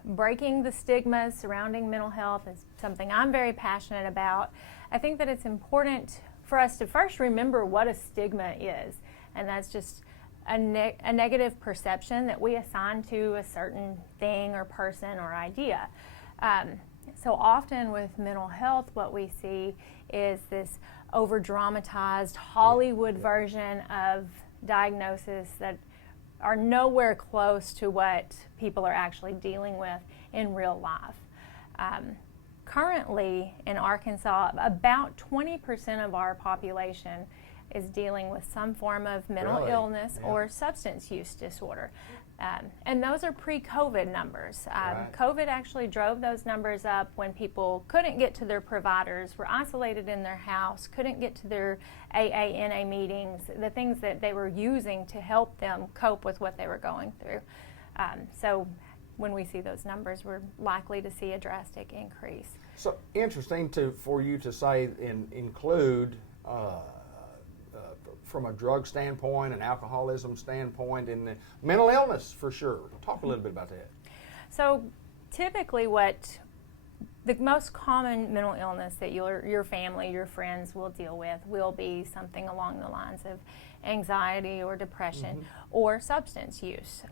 Breaking the stigmas surrounding mental health is something I'm very passionate about. I think that it's important for us to first remember what a stigma is, and that's just a negative perception that we assign to a certain thing or person or idea. So often with mental health, what we see is this over-dramatized Hollywood version of diagnosis that are nowhere close to what people are actually dealing with in real life. Currently in Arkansas, about 20% of our population is dealing with some form of mental illness or substance use disorder. And those are pre-COVID numbers. COVID actually drove those numbers up when people couldn't get to their providers, were isolated in their house, couldn't get to their AA/NA meetings, the things that they were using to help them cope with what they were going through. So when we see those numbers, we're likely to see a drastic increase. So interesting for you to say include from a drug standpoint, an alcoholism standpoint, and mental illness for sure. Talk a little bit about that. So typically what the most common mental illness that your family, your friends will deal with will be something along the lines of anxiety or depression or substance use.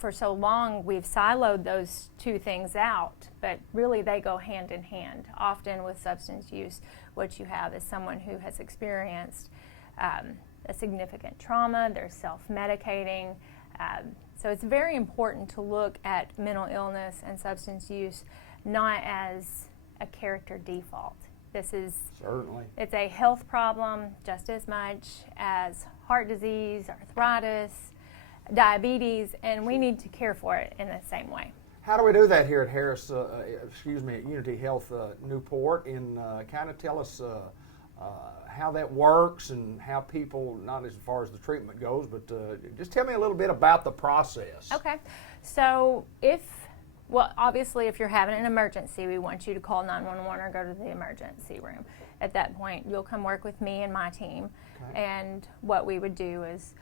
for so long we've siloed those two things out, but really they go hand in hand. Often with substance use, what you have is someone who has experienced a significant trauma, they're self-medicating. So it's very important to look at mental illness and substance use not as a character default. This is Certainly. It's a health problem just as much as heart disease, arthritis, diabetes, and we need to care for it in the same way. How do we do that here at at Unity Health Newport? And kind of tell us how that works and how people, not as far as the treatment goes, but just tell me a little bit about the process. Okay, so obviously if you're having an emergency, we want you to call 911 or go to the emergency room. At that point, you'll come work with me and my team. Okay. And what we would do is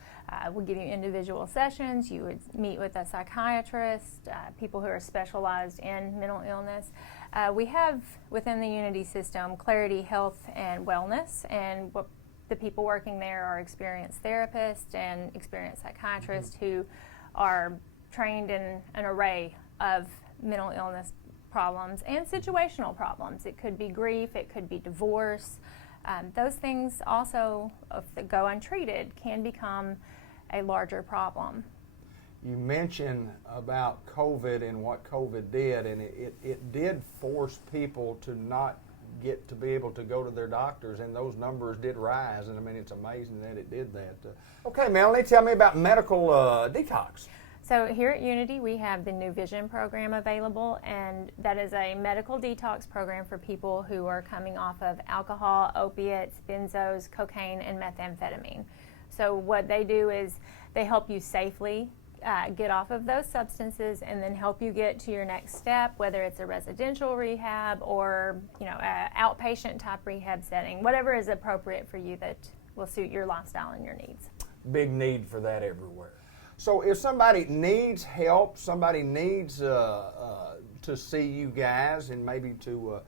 we'll give you individual sessions. You would meet with a psychiatrist, people who are specialized in mental illness. We have within the Unity system Clarity Health and Wellness, and the people working there are experienced therapists and experienced psychiatrists who are trained in an array of mental illness problems and situational problems. It could be grief, it could be divorce. Those things also, if they go untreated, can become a larger problem. You mentioned about COVID and what COVID did, and it did force people to not get to be able to go to their doctors, and those numbers did rise, and I mean, it's amazing that it did that. Okay, Melanie, tell me about medical detox. So here at Unity, we have the New Vision program available, and that is a medical detox program for people who are coming off of alcohol, opiates, benzos, cocaine, and methamphetamine. So what they do is they help you safely get off of those substances and then help you get to your next step, whether it's a residential rehab or an outpatient type rehab setting, whatever is appropriate for you that will suit your lifestyle and your needs. Big need for that everywhere. So if somebody needs help, somebody needs to see you guys and maybe to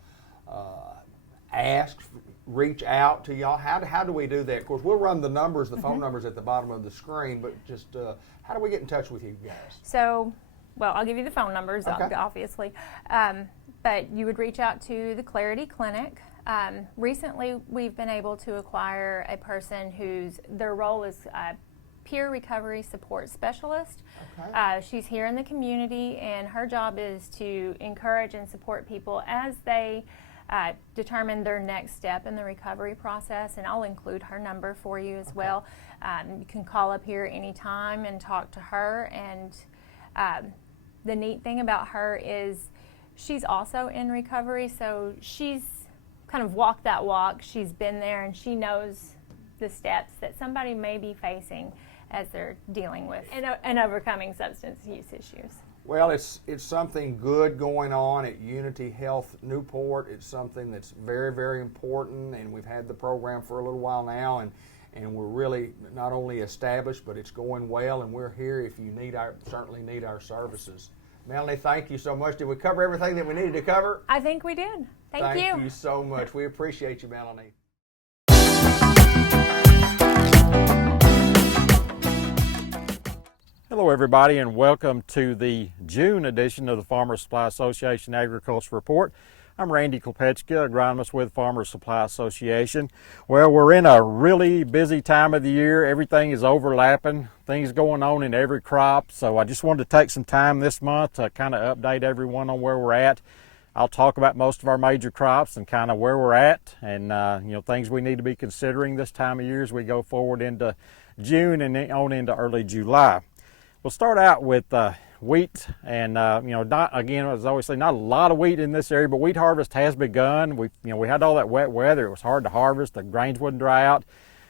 reach out to y'all, how do we do that? Of course, we'll run the numbers, the phone numbers at the bottom of the screen, but just how do we get in touch with you guys? So, I'll give you the phone numbers, okay, obviously, but you would reach out to the Clarity Clinic. Recently, we've been able to acquire a person their role is peer recovery support specialist. Okay. She's here in the community, and her job is to encourage and support people as they determine their next step in the recovery process, and I'll include her number for you as well. You can call up here anytime and talk to her, and the neat thing about her is she's also in recovery, so she's kind of walked that walk. She's been there, and she knows the steps that somebody may be facing as they're dealing with and overcoming substance use issues. Well, it's something good going on at Unity Health Newport. It's something that's very, very important, and we've had the program for a little while now, and we're really not only established, but it's going well, and we're here if you certainly need our services. Melanie, thank you so much. Did we cover everything that we needed to cover? I think we did. Thank you. Thank you so much. We appreciate you, Melanie. Hello everybody, and welcome to the June edition of the Farmers Supply Association Agriculture Report. I'm Randy Klepetchka, agronomist with Farmers Supply Association. Well, we're in a really busy time of the year. Everything is overlapping, things going on in every crop. So I just wanted to take some time this month to kind of update everyone on where we're at. I'll talk about most of our major crops and kind of where we're at, and things we need to be considering this time of year as we go forward into June and on into early July. We'll start out with wheat, and not, again, as I always say, not a lot of wheat in this area, but wheat harvest has begun. We had all that wet weather. It was hard to harvest. The grains wouldn't dry out,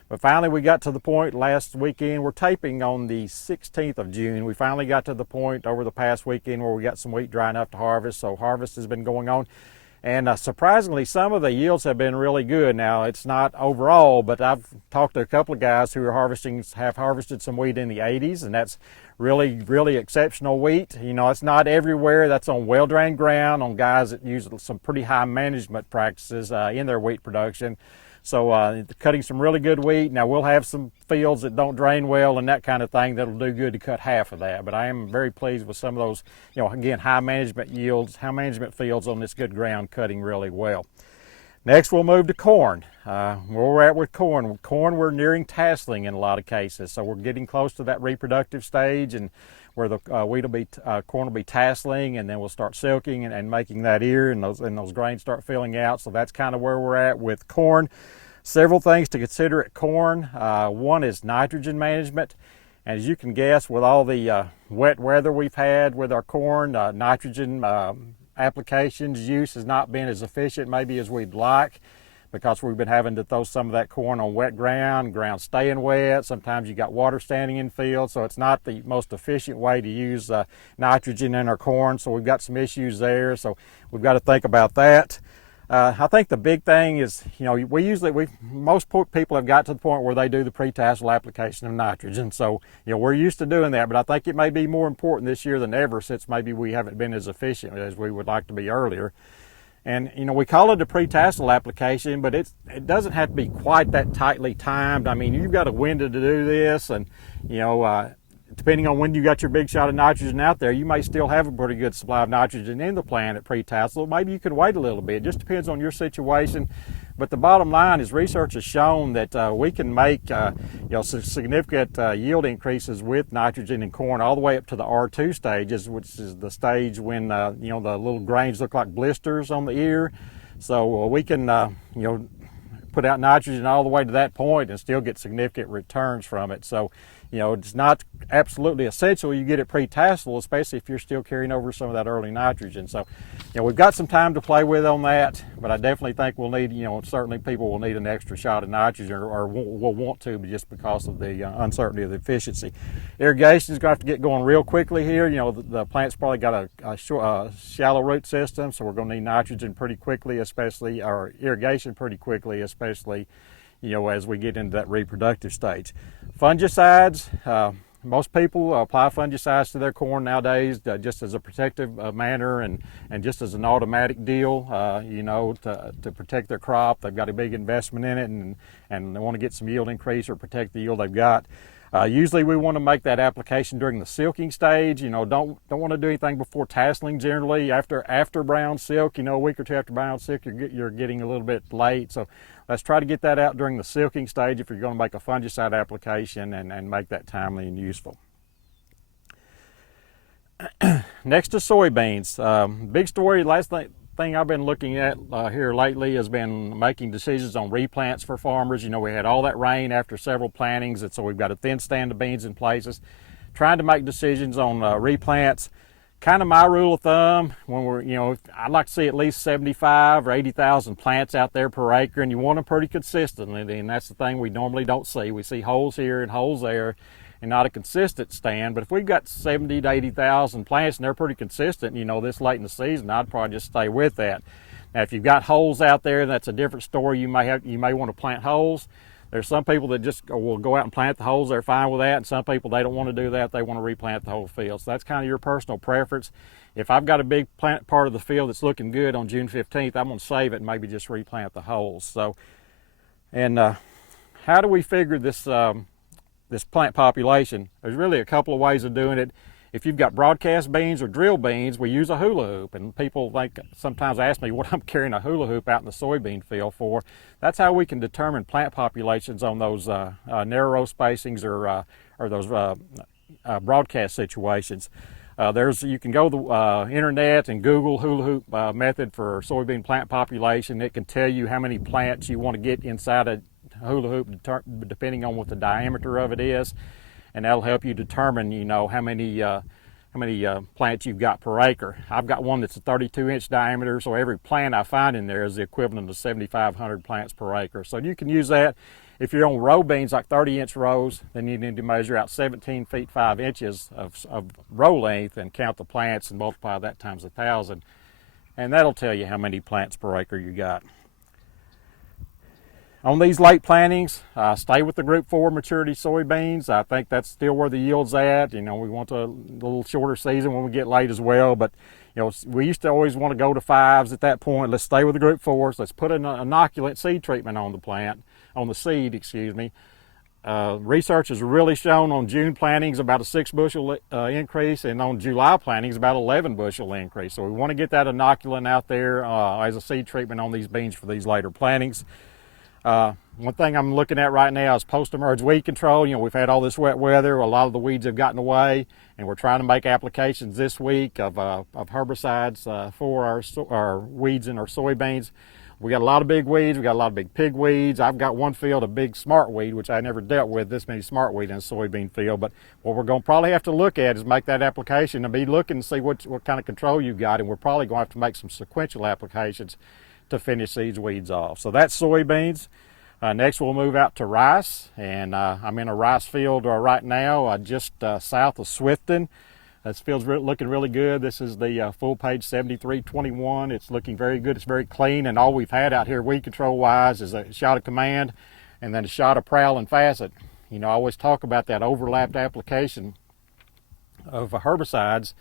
but finally we got to the point last weekend. We're taping on the 16th of June. We finally got to the point over the past weekend where we got some wheat dry enough to harvest. So harvest has been going on. And surprisingly, some of the yields have been really good. Now, it's not overall, but I've talked to a couple of guys who have harvested some wheat in the 80s, and that's really, really exceptional wheat. It's not everywhere. That's on well-drained ground, on guys that use some pretty high management practices in their wheat production. So cutting some really good wheat. Now we'll have some fields that don't drain well and that kind of thing that'll do good to cut half of that. But I am very pleased with some of those, again, high management yields, high management fields on this good ground cutting really well. Next, we'll move to corn. Where we're at with corn. Corn, we're nearing tasseling in a lot of cases, so we're getting close to that reproductive stage, and where the corn will be tasseling, and then we'll start silking and making that ear, and those grains start filling out. So that's kind of where we're at with corn. Several things to consider at corn. One is nitrogen management. And as you can guess, with all the wet weather we've had with our corn, nitrogen applications use has not been as efficient maybe as we'd like, because we've been having to throw some of that corn on wet ground staying wet. Sometimes you got water standing in fields, so it's not the most efficient way to use nitrogen in our corn. So we've got some issues there, so we've got to think about that. I think the big thing is, most people have got to the point where they do the pre-tassel application of nitrogen. So, we're used to doing that, but I think it may be more important this year than ever, since maybe we haven't been as efficient as we would like to be earlier. And, we call it a pre-tassel application, but it doesn't have to be quite that tightly timed. I mean, you've got a window to do this, and, depending on when you got your big shot of nitrogen out there, you may still have a pretty good supply of nitrogen in the plant at pre-tassel. Maybe you could wait a little bit. It just depends on your situation. But the bottom line is research has shown that we can make significant yield increases with nitrogen in corn all the way up to the R2 stages, which is the stage when the little grains look like blisters on the ear. So we can put out nitrogen all the way to that point and still get significant returns from it. So it's not absolutely essential you get it pre-tassel, especially if you're still carrying over some of that early nitrogen. So, we've got some time to play with on that, but I definitely think we'll need, certainly people will need an extra shot of nitrogen, or will want to, just because of the uncertainty of the efficiency. Irrigation is going to have to get going real quickly here. The plant's probably got a shallow root system, so we're going to need nitrogen pretty quickly, especially, or irrigation pretty quickly, especially as we get into that reproductive stage. Fungicides, most people apply fungicides to their corn nowadays just as a protective manner and just as an automatic deal, to protect their crop. They've got a big investment in it, and they want to get some yield increase or protect the yield they've got. Usually we want to make that application during the silking stage. Don't want to do anything before tasseling generally. After brown silk, a week or two after brown silk, you're getting a little bit late. So let's try to get that out during the silking stage if you're going to make a fungicide application, and make that timely and useful. Next to soybeans. Big story, last thing I've been looking at here lately has been making decisions on replants for farmers. We had all that rain after several plantings, and so we've got a thin stand of beans in places. Trying to make decisions on replants. Kind of my rule of thumb, when I'd like to see at least 75 or 80,000 plants out there per acre, and you want them pretty consistently, and that's the thing we normally don't see. We see holes here and holes there, and not a consistent stand. But if we've got 70 to 80,000 plants and they're pretty consistent, this late in the season, I'd probably just stay with that. Now, if you've got holes out there, that's a different story. You may want to plant holes. There's some people that just will go out and plant the holes. They're fine with that. And some people, they don't want to do that. They want to replant the whole field. So that's kind of your personal preference. If I've got a big plant part of the field that's looking good on June 15th, I'm going to save it and maybe just replant the holes. So, and how do we figure this this plant population? There's really a couple of ways of doing it. If you've got broadcast beans or drill beans, we use a hula hoop, and people sometimes ask me what I'm carrying a hula hoop out in the soybean field for. That's how we can determine plant populations on those narrow row spacings or those broadcast situations. You can go to the internet and Google hula hoop method for soybean plant population. It can tell you how many plants you want to get inside a hula hoop, depending on what the diameter of it is. And that'll help you determine, how many plants you've got per acre. I've got one that's a 32-inch diameter, so every plant I find in there is the equivalent of 7,500 plants per acre. So you can use that. If you're on row beans, like 30-inch rows, then you need to measure out 17 feet 5 inches of row length and count the plants and multiply that times 1,000. And that'll tell you how many plants per acre you got. On these late plantings, stay with the Group 4 maturity soybeans. I think that's still where the yield's at. We want a little shorter season when we get late as well, but we used to always want to go to 5s at that point. Let's stay with the group 4s. Let's put an inoculant seed treatment on the plant, on the seed, excuse me. Research has really shown on June plantings about a 6 bushel increase, and on July plantings about 11 bushel increase. So we want to get that inoculant out there as a seed treatment on these beans for these later plantings. One thing I'm looking at right now is post-emerge weed control. We've had all this wet weather. A lot of the weeds have gotten away, and we're trying to make applications this week of herbicides for our weeds in our soybeans. We got a lot of big weeds. We got a lot of big pig weeds. I've got one field of big smartweed, which I never dealt with this many smartweed in a soybean field. But what we're going to probably have to look at is make that application and be looking to see what kind of control you got, and we're probably going to have to make some sequential applications to finish these weeds off. So that's soybeans. Next we'll move out to rice, and I'm in a rice field right now just south of Swifton. This field's looking really good. This is the full page 7321. It's looking very good. It's very clean, and all we've had out here weed control wise is a shot of Command and then a shot of Prowl and Facet. I always talk about that overlapped application of herbicides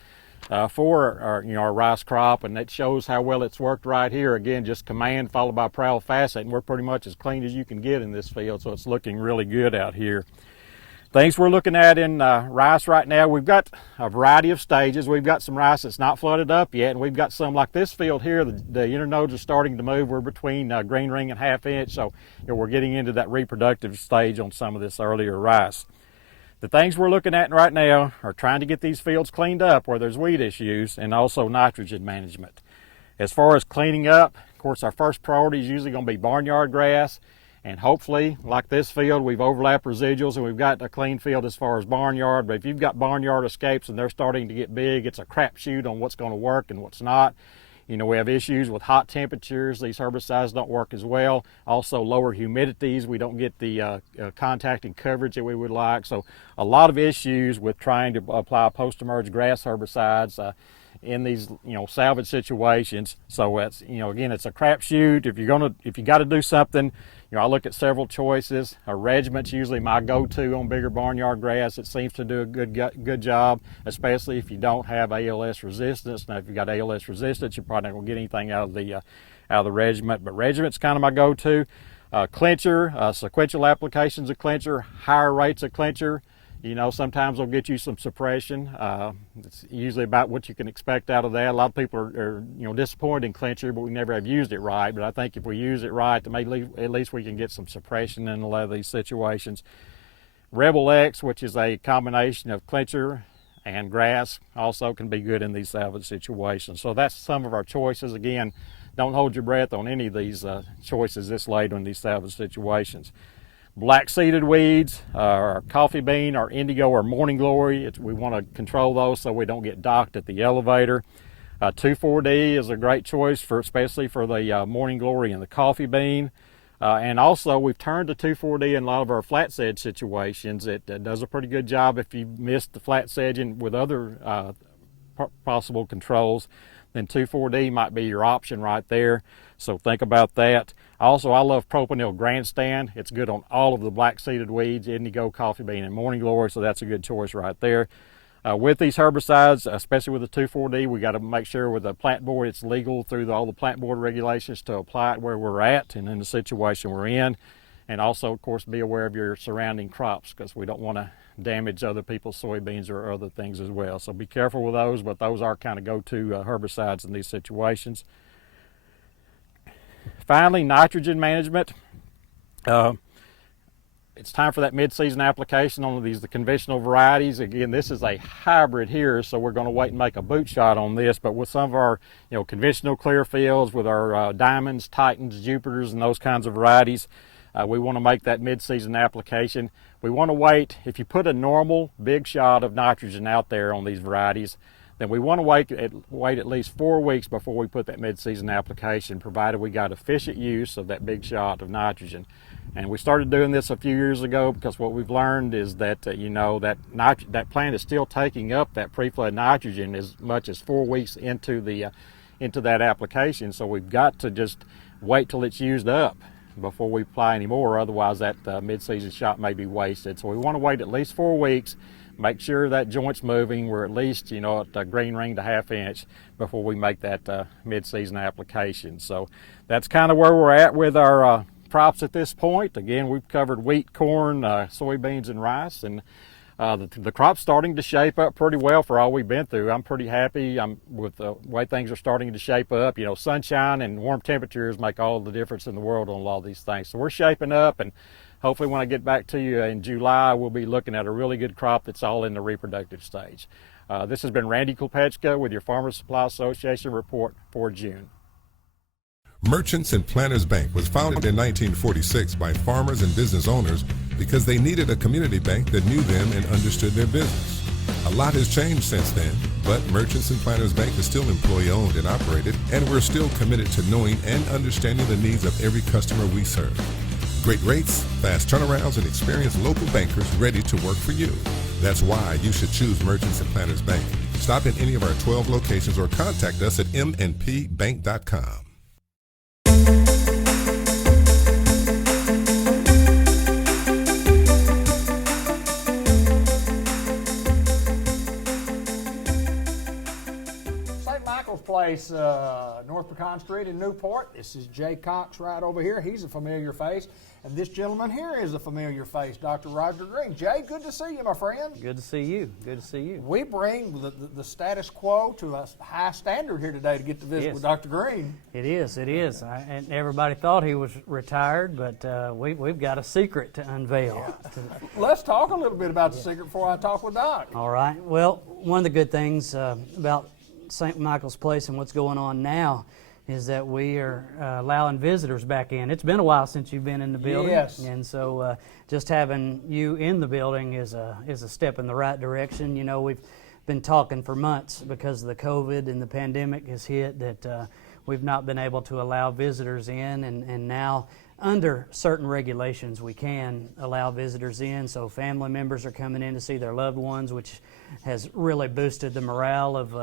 for our rice crop, and that shows how well it's worked right here. Again, just Command followed by Prowl Facet, and we're pretty much as clean as you can get in this field, so it's looking really good out here. Things we're looking at in rice right now, we've got a variety of stages. We've got some rice that's not flooded up yet, and we've got some like this field here. The internodes are starting to move. We're between green ring and half inch, so we're getting into that reproductive stage on some of this earlier rice. The things we're looking at right now are trying to get these fields cleaned up where there's weed issues, and also nitrogen management. As far as cleaning up, of course, our first priority is usually going to be barnyard grass, and hopefully, like this field, we've overlapped residuals and we've got a clean field as far as barnyard. But if you've got barnyard escapes and they're starting to get big, it's a crapshoot on what's going to work and what's not. We have issues with hot temperatures. These herbicides don't work as well. Also, lower humidities. We don't get the contact and coverage that we would like. So a lot of issues with trying to apply post-emerge grass herbicides in these, salvage situations. So it's, again, it's a crapshoot. If you got to do something, I look at several choices. A regiment's usually my go-to on bigger barnyard grass. It seems to do a good job, especially if you don't have ALS resistance. Now, if you got ALS resistance, you're probably not going to get anything out of the regiment. But regiment's kind of my go-to. Clincher, sequential applications of clincher, higher rates of clincher. Sometimes they'll get you some suppression. It's usually about what you can expect out of that. A lot of people are disappointed in clincher, but we never have used it right. But I think if we use it right, at least we can get some suppression in a lot of these situations. Rebel X, which is a combination of clincher and grass, also can be good in these salvage situations. So that's some of our choices. Again, don't hold your breath on any of these choices this late in these salvage situations. Black seeded weeds, our coffee bean, our indigo, or morning glory, we want to control those so we don't get docked at the elevator. 2,4-D is a great choice especially for the morning glory and the coffee bean. And also we've turned to 2,4-D in a lot of our flat sedge situations. It does a pretty good job if you missed the flat sedging with other possible controls. Then 2,4-D might be your option right there. So think about that. Also, I love propanil grandstand. It's good on all of the black seeded weeds, indigo, coffee bean, and morning glory, so that's a good choice right there. With these herbicides, especially with the 2,4-D, we got to make sure with the plant board it's legal through all the plant board regulations to apply it where we're at and in the situation we're in. And also, of course, be aware of your surrounding crops because we don't want to damage other people's soybeans or other things as well. So be careful with those, but those are kind of go-to herbicides in these situations. Finally, nitrogen management. It's time for that mid-season application on the conventional varieties. Again, this is a hybrid here, so we're going to wait and make a boot shot on this. But with some of our conventional clear fields, with our Diamonds, Titans, Jupiters, and those kinds of varieties, we want to make that mid-season application. We want to wait. If you put a normal big shot of nitrogen out there on these varieties, then we want to wait at least 4 weeks before we put that mid-season application, provided we got efficient use of that big shot of nitrogen. And we started doing this a few years ago because what we've learned is that that plant is still taking up that pre-flood nitrogen as much as 4 weeks into that application. So we've got to just wait till it's used up before we apply any more. Otherwise, that mid-season shot may be wasted. So we want to wait at least 4 weeks make sure that joint's moving. We're at least, at the green ring to half inch before we make that mid-season application. So that's kind of where we're at with our crops at this point. Again, we've covered wheat, corn, soybeans, and rice, and the crop's starting to shape up pretty well for all we've been through. I'm pretty happy with the way things are starting to shape up. Sunshine and warm temperatures make all the difference in the world on a lot of these things. So we're shaping up, and hopefully when I get back to you in July, we'll be looking at a really good crop that's all in the reproductive stage. This has been Randy Kulpechka with your Farmers Supply Association report for June. Merchants and Planters Bank was founded in 1946 by farmers and business owners because they needed a community bank that knew them and understood their business. A lot has changed since then, but Merchants and Planters Bank is still employee-owned and operated, and we're still committed to knowing and understanding the needs of every customer we serve. Great rates, fast turnarounds, and experienced local bankers ready to work for you. That's why you should choose Merchants and Planters Bank. Stop in any of our 12 locations or contact us at mnpbank.com. St. Michael's Place, North Pecan Street in Newport. This is Jay Cox right over here. He's a familiar face. And this gentleman here is a familiar face, Dr. Roger Green. Jay, good to see you, my friend. Good to see you. Good to see you. We bring the status quo to a high standard here today to get to visit with Dr. Green. It is. It is. And everybody thought he was retired, but we've got a secret to unveil. Yeah. Let's talk a little bit about the secret before I talk with Doc. All right. Well, one of the good things about St. Michael's Place and what's going on now is that we are allowing visitors back in. It's been a while since you've been in the building. Yes. And so just having you in the building is a step in the right direction. We've been talking for months because of the COVID and the pandemic has hit that we've not been able to allow visitors in, and now under certain regulations we can allow visitors in. So family members are coming in to see their loved ones, which has really boosted the morale of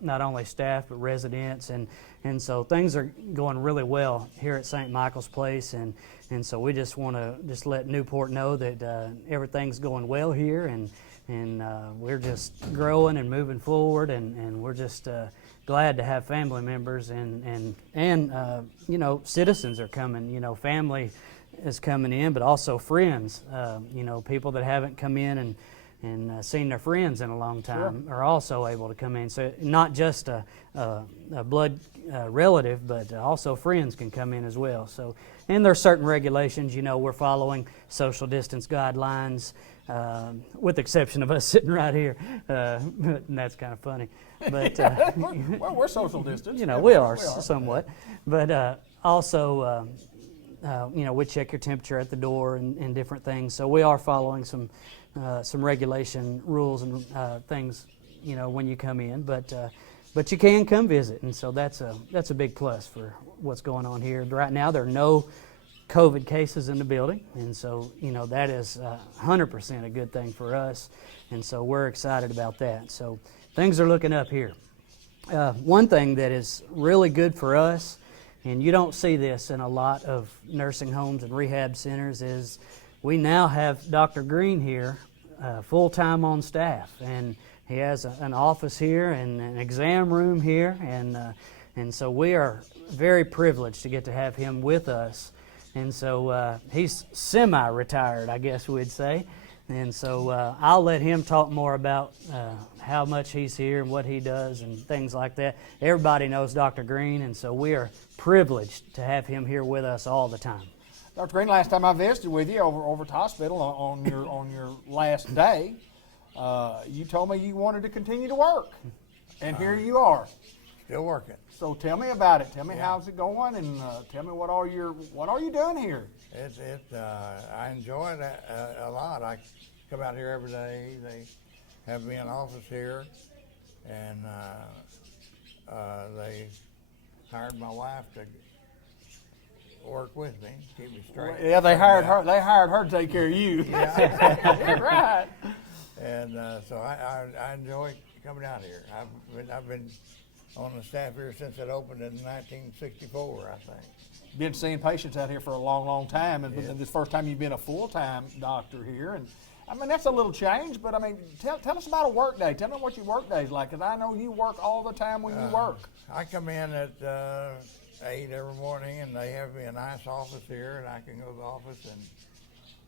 not only staff but residents, and so things are going really well here at St. Michael's Place, and so we just want to let Newport know that everything's going well here, and we're just growing and moving forward, and we're just glad to have family members and citizens are coming. Family is coming in, but also friends. People that haven't come in and seen their friends in a long time are also able to come in. So not just a blood relative, but also friends can come in as well. So, and there are certain regulations. We're following social distance guidelines, with the exception of us sitting right here, and that's kind of funny. But we're social distance. We are somewhat, but also. We check your temperature at the door and different things. So we are following some regulation rules and things, when you come in. But you can come visit, and so that's a big plus for what's going on here. Right now, there are no COVID cases in the building, and so that is 100% a good thing for us, and so we're excited about that. So things are looking up here. One thing that is really good for us, and you don't see this in a lot of nursing homes and rehab centers, is we now have Dr. Green here full-time on staff, and he has an office here and an exam room here, and so we are very privileged to get to have him with us. And so he's semi-retired, I guess we'd say. And so I'll let him talk more about how much he's here and what he does and things like that. Everybody knows Dr. Green, and so we are privileged to have him here with us all the time. Dr. Green, last time I visited with you over at the hospital on your last day, you told me you wanted to continue to work, and here you are. Still working. So tell me about it. Tell me how's it going, and tell me what are you doing here? I enjoy it a lot. I come out here every day. They have me in office here, and they hired my wife to work with me, keep me straight. Yeah, they hired her. They hired her to take care of you. Yeah, right. And so I enjoy coming out here. I've been on the staff here since it opened in 1964, I think. Been seeing patients out here for a long, long time, and this first time you've been a full-time doctor here, I mean, that's a little change, but I mean, tell us about a work day. Tell me what your work day's like, because I know you work all the time when you work. I come in at 8 every morning, and they have me a nice office here, and I can go to the office and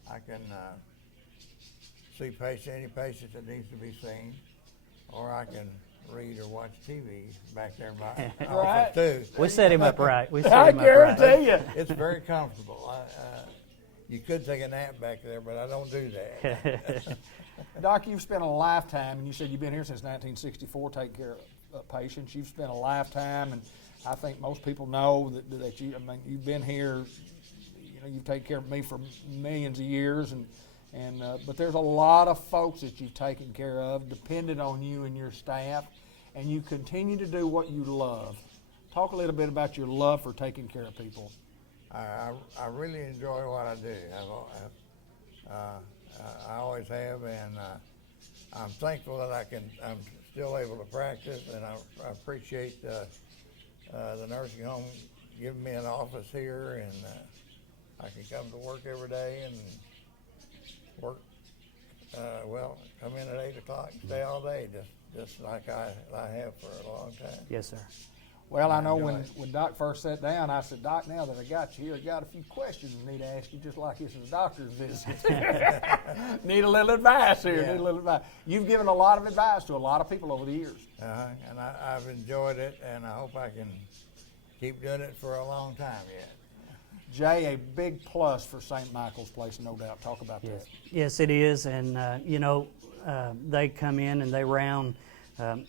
I can see any patient that needs to be seen, or I can read or watch TV back there in my office too. We set him up right. I guarantee you. It's very comfortable. You could take a nap back there, but I don't do that. Doc, you've spent a lifetime, and you said you've been here since 1964 taking care of patients. You've spent a lifetime, and I think most people know that you. I mean, you've been here. You know, you've taken care of me for millions of years, but there's a lot of folks that you've taken care of, depended on you and your staff, and you continue to do what you love. Talk a little bit about your love for taking care of people. I really enjoy what I do. I always have, and I'm thankful that I'm still able to practice, and I appreciate the nursing home giving me an office here, and I can come to work every day and work. Come in at 8 o'clock and stay all day, just like I have for a long time. Yes, sir. Well, I know when Doc first sat down, I said, Doc, now that I got you here, I got a few questions I need to ask you, just like this is a doctor's visit. Need a little advice here. Yeah. Need a little advice. You've given a lot of advice to a lot of people over the years. And I've enjoyed it, and I hope I can keep doing it for a long time yet. Jay, a big plus for St. Michael's Place, no doubt. Talk about that. Yes, it is, and they come in and they round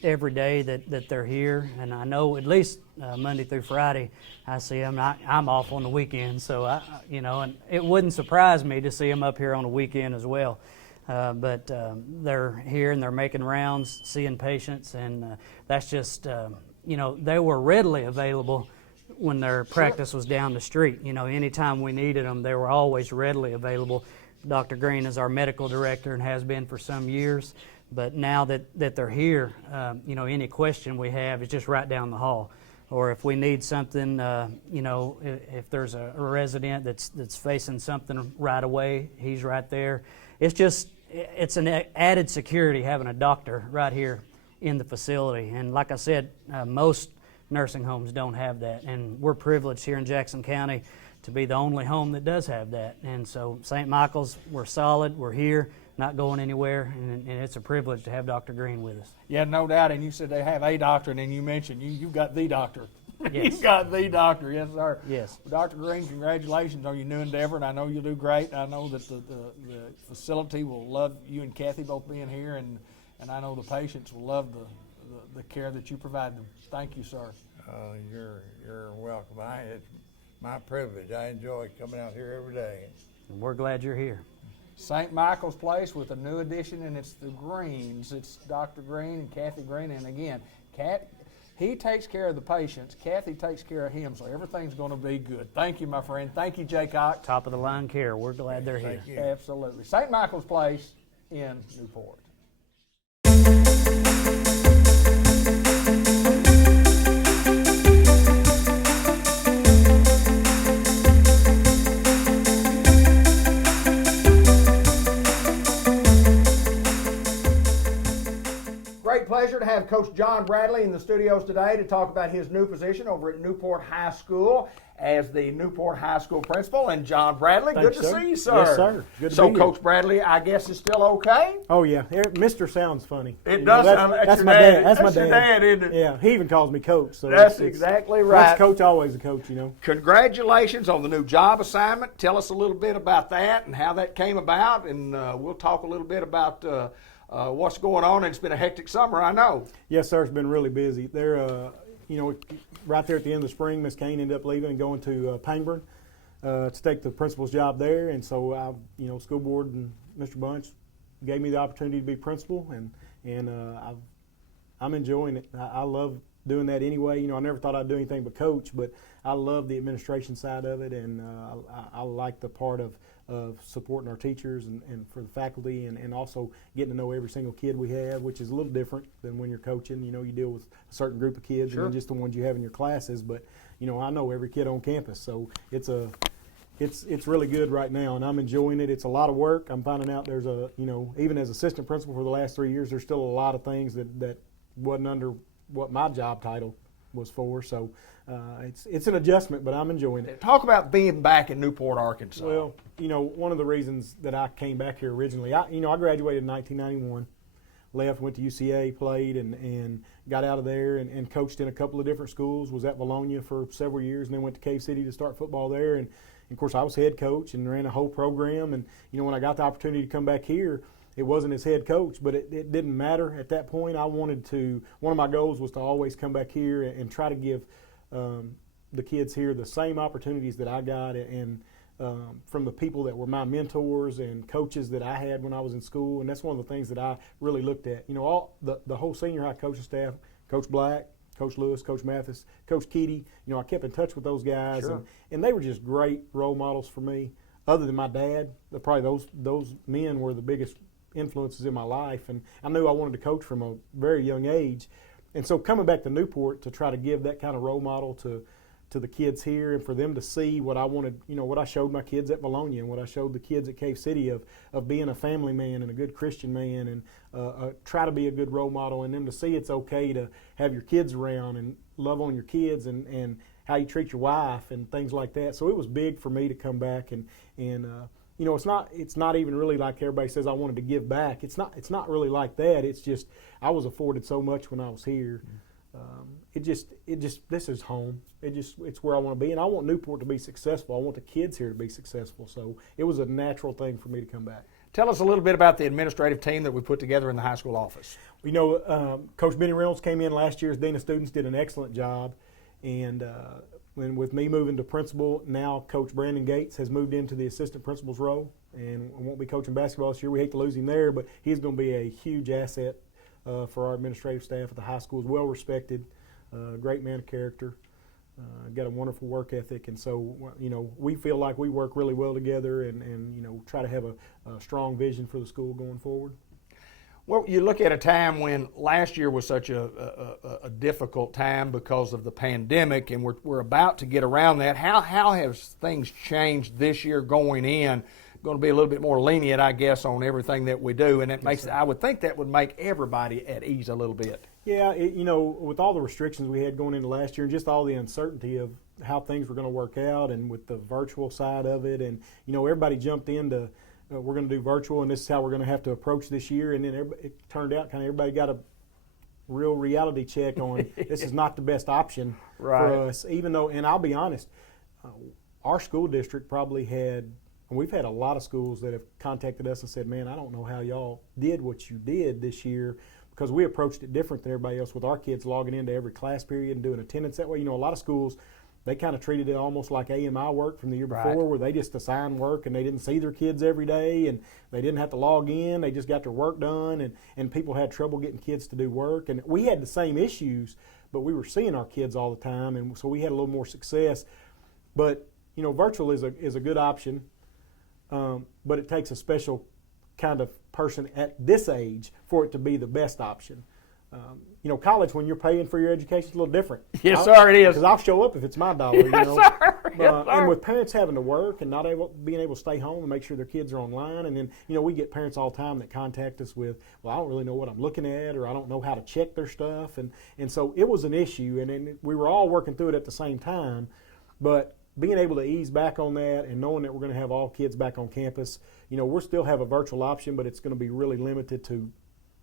every day that they're here, and I know at least Monday through Friday I see them. I'm off on the weekend, so and it wouldn't surprise me to see them up here on the weekend as well. But they're here and they're making rounds, seeing patients, and that's just they were readily available when their practice was down the street. Anytime we needed them, they were always readily available. Dr. Green is our medical director and has been for some years. But now that they're here, any question we have is just right down the hall. Or if we need something, if there's a resident that's facing something right away, he's right there. It's an added security having a doctor right here in the facility. And like I said, most nursing homes don't have that. And we're privileged here in Jackson County to be the only home that does have that. And so St. Michael's, we're solid, we're here, not going anywhere, and it's a privilege to have Dr. Green with us. Yeah, no doubt. And you said they have a doctor, and then you mentioned you've got the doctor. Yes. You've got the doctor, yes, sir. Yes. Well, Dr. Green, congratulations on your new endeavor, and I know you'll do great. I know that the facility will love you and Kathy both being here, and I know the patients will love the care that you provide them. Thank you, sir. You're welcome. It's my privilege. I enjoy coming out here every day. And we're glad you're here. St. Michael's Place with a new addition, and it's the Greens. It's Dr. Green and Kathy Green, and again, he takes care of the patients. Kathy takes care of him, so everything's going to be good. Thank you, my friend. Thank you, Jay Cox. Top of the line care. We're glad they're here. Thank you. Absolutely. St. Michael's Place in Newport. Great pleasure to have Coach John Bradley in the studios today to talk about his new position over at Newport High School as the Newport High School principal. And John Bradley, Thanks, good to sir. see you, sir. Yes, sir. Good to so, be here. Coach Bradley, I guess is still okay? Oh, yeah. Mr. sounds funny. It does sound like that's your my dad. That's my That's your dad, isn't it? Yeah, he even calls me Coach. So That's exactly right. Once coach, always a coach, Congratulations on the new job assignment. Tell us a little bit about that and how that came about, and we'll talk a little bit about what's going on. And it's been a hectic summer, I know. Yes, sir. It's been really busy. They're, right there at the end of the spring, Miss Kane ended up leaving and going to Pangburn to take the principal's job there. And so, school board and Mr. Bunch gave me the opportunity to be principal, and I'm enjoying it. I love doing that anyway. I never thought I'd do anything but coach, but I love the administration side of it, and I like the part of supporting our teachers and for the faculty, and also getting to know every single kid we have, which is a little different than when you're coaching. You deal with a certain group of kids, Sure. and then just the ones you have in your classes. But I know every kid on campus, so it's it's really good right now, and I'm enjoying it. It's a lot of work. I'm finding out there's even as assistant principal for the last 3 years, there's still a lot of things that wasn't under what my job title was for. So it's an adjustment, but I'm enjoying it. Talk about being back in Newport, Arkansas. Well, one of the reasons that I came back here originally, I graduated in 1991, left, went to UCA, played, and got out of there and coached in a couple of different schools, was at Bologna for several years, and then went to Cave City to start football there. And of course, I was head coach and ran a whole program. And, when I got the opportunity to come back here, it wasn't as head coach, but it didn't matter at that point. One of my goals was to always come back here and try to give the kids here the same opportunities that I got and from the people that were my mentors and coaches that I had when I was in school. And that's one of the things that I really looked at. All the whole senior high coaching staff, Coach Black, Coach Lewis, Coach Mathis, Coach Keedy, I kept in touch with those guys, Sure. and they were just great role models for me. Other than my dad, probably those men were the biggest influences in my life, and I knew I wanted to coach from a very young age. And so coming back to Newport to try to give that kind of role model to the kids here and for them to see what I wanted, what I showed my kids at Bologna and what I showed the kids at Cave City of being a family man and a good Christian man and try to be a good role model, and them to see it's okay to have your kids around and love on your kids and how you treat your wife and things like that. So it was big for me to come back and it's not even really like everybody says I wanted to give back. It's not really like that. It's just I was afforded so much when I was here. This is home. It's where I want to be, and I want Newport to be successful. I want the kids here to be successful. So it was a natural thing for me to come back. Tell us a little bit about the administrative team that we put together in the high school office. Coach Benny Reynolds came in last year as Dean of Students, did an excellent job, and with me moving to principal, now Coach Brandon Gates has moved into the assistant principal's role and won't be coaching basketball this year. We hate to lose him there, but he's going to be a huge asset for our administrative staff at the high school. Is well respected, great man of character, got a wonderful work ethic, and so we feel like we work really well together and try to have a strong vision for the school going forward. Well, you look at a time when last year was such a difficult time because of the pandemic, and we're about to get around that. How have things changed this year going in? Going to be a little bit more lenient, I guess, on everything that we do, and it makes. I would think that would make everybody at ease a little bit. Yeah, with all the restrictions we had going into last year, and just all the uncertainty of how things were going to work out, and with the virtual side of it, and everybody jumped into we're going to do virtual, and this is how we're going to have to approach this year, and then it turned out kind of everybody got a real reality check on this is not the best option for us, even though, and I'll be honest, our school district probably had. And we've had a lot of schools that have contacted us and said, man, I don't know how y'all did what you did this year, because we approached it different than everybody else with our kids logging into every class period and doing attendance that way. A lot of schools, they kind of treated it almost like AMI work from the year before, where they just assigned work and they didn't see their kids every day and they didn't have to log in. They just got their work done, and people had trouble getting kids to do work. And we had the same issues, but we were seeing our kids all the time, and so we had a little more success. But, virtual is a good option. But it takes a special kind of person at this age for it to be the best option. College, when you're paying for your education, is a little different. Yes, sir, it is. Because I'll show up if it's my dollar. Yes, sir. Yes, sir. And with parents having to work and not being able to stay home and make sure their kids are online, and then we get parents all the time that contact us with, well, I don't really know what I'm looking at, or I don't know how to check their stuff, and so it was an issue, and we were all working through it at the same time, but being able to ease back on that and knowing that we're going to have all kids back on campus, we'll still have a virtual option, but it's going to be really limited to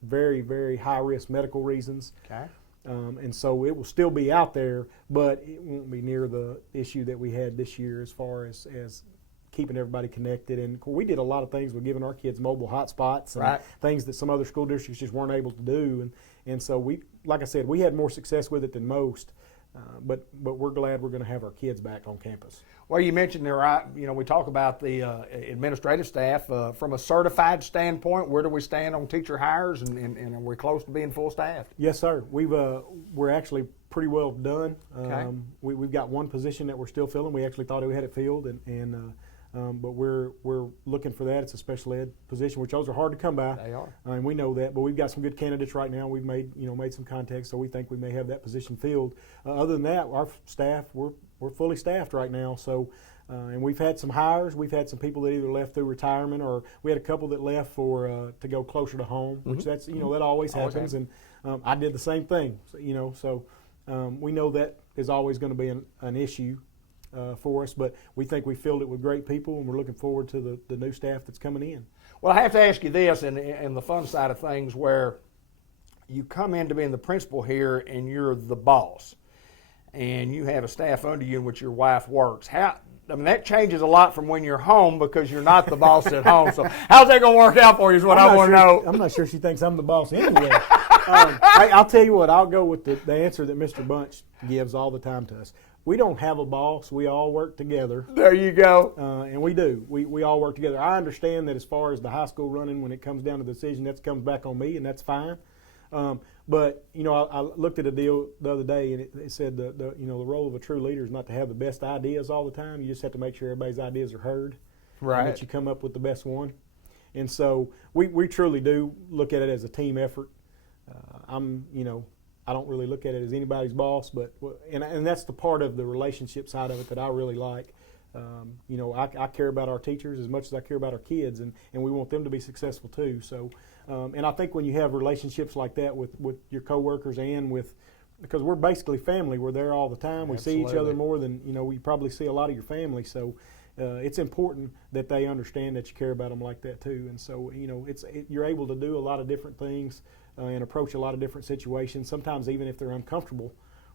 very, very high-risk medical reasons. Okay. And so it will still be out there, but it won't be near the issue that we had this year as far as keeping everybody connected. And we did a lot of things with giving our kids mobile hotspots and things that some other school districts just weren't able to do. And so we, like I said, we had more success with it than most. But we're glad we're going to have our kids back on campus. Well, you mentioned there, we talk about the administrative staff. From a certified standpoint, where do we stand on teacher hires, and are we close to being full staffed? Yes, sir. We're actually pretty well done. Okay. We've got one position that we're still filling. We actually thought we had it filled, but we're looking for that. It's a special ed position, which those are hard to come by. They are. And we know that, but we've got some good candidates right now. We've made some contacts, so we think we may have that position filled. Other than that, our staff, we're fully staffed right now. So And we've had some hires. We've had some people that either left through retirement, or we had a couple that left for to go closer to home, which that's that always happens. And I did the same thing. So, we know that is always going to be an issue for us, but we think we filled it with great people, and we're looking forward to the new staff that's coming in. Well, I have to ask you this, and the fun side of things, where you come into being the principal here, and you're the boss, and you have a staff under you in which your wife works. That changes a lot from when you're home, because you're not the boss at home. So how's that going to work out for you is what I want to know. I'm not sure she thinks I'm the boss anyway. I'll tell you what, I'll go with the answer that Mr. Bunch gives all the time to us. We don't have a boss. We all work together. There you go. And we do. We all work together. I understand that as far as the high school running, when it comes down to the decision, that comes back on me, and that's fine. But I looked at a deal the other day, and it said the role of a true leader is not to have the best ideas all the time. You just have to make sure everybody's ideas are heard, right? And that you come up with the best one. And so we truly do look at it as a team effort. I don't really look at it as anybody's boss, but and that's the part of the relationship side of it that I really like. I care about our teachers as much as I care about our kids, and we want them to be successful too. So, and I think when you have relationships like that with your coworkers and because we're basically family, we're there all the time. We see each other more than we probably see a lot of your family. So, it's important that they understand that you care about them like that too. And so, you're able to do a lot of different things and approach a lot of different situations. Sometimes even if they're uncomfortable.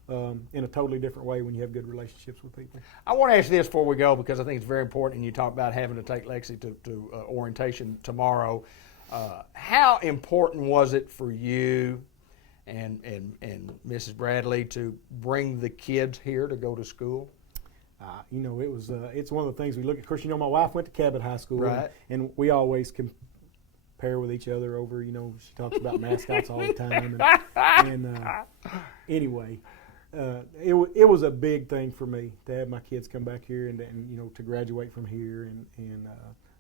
In a totally different way when you have good relationships with people. I want to ask this before we go, because I think it's very important, and you talk about having to take Lexi to orientation tomorrow. How important was it for you and Mrs. Bradley to bring the kids here to go to school? It was. It's one of the things we look at. Of course, my wife went to Cabot High School, right? And we always compare with each other over. She talks about mascots all the time, and anyway. It was a big thing for me to have my kids come back here and to graduate from here, and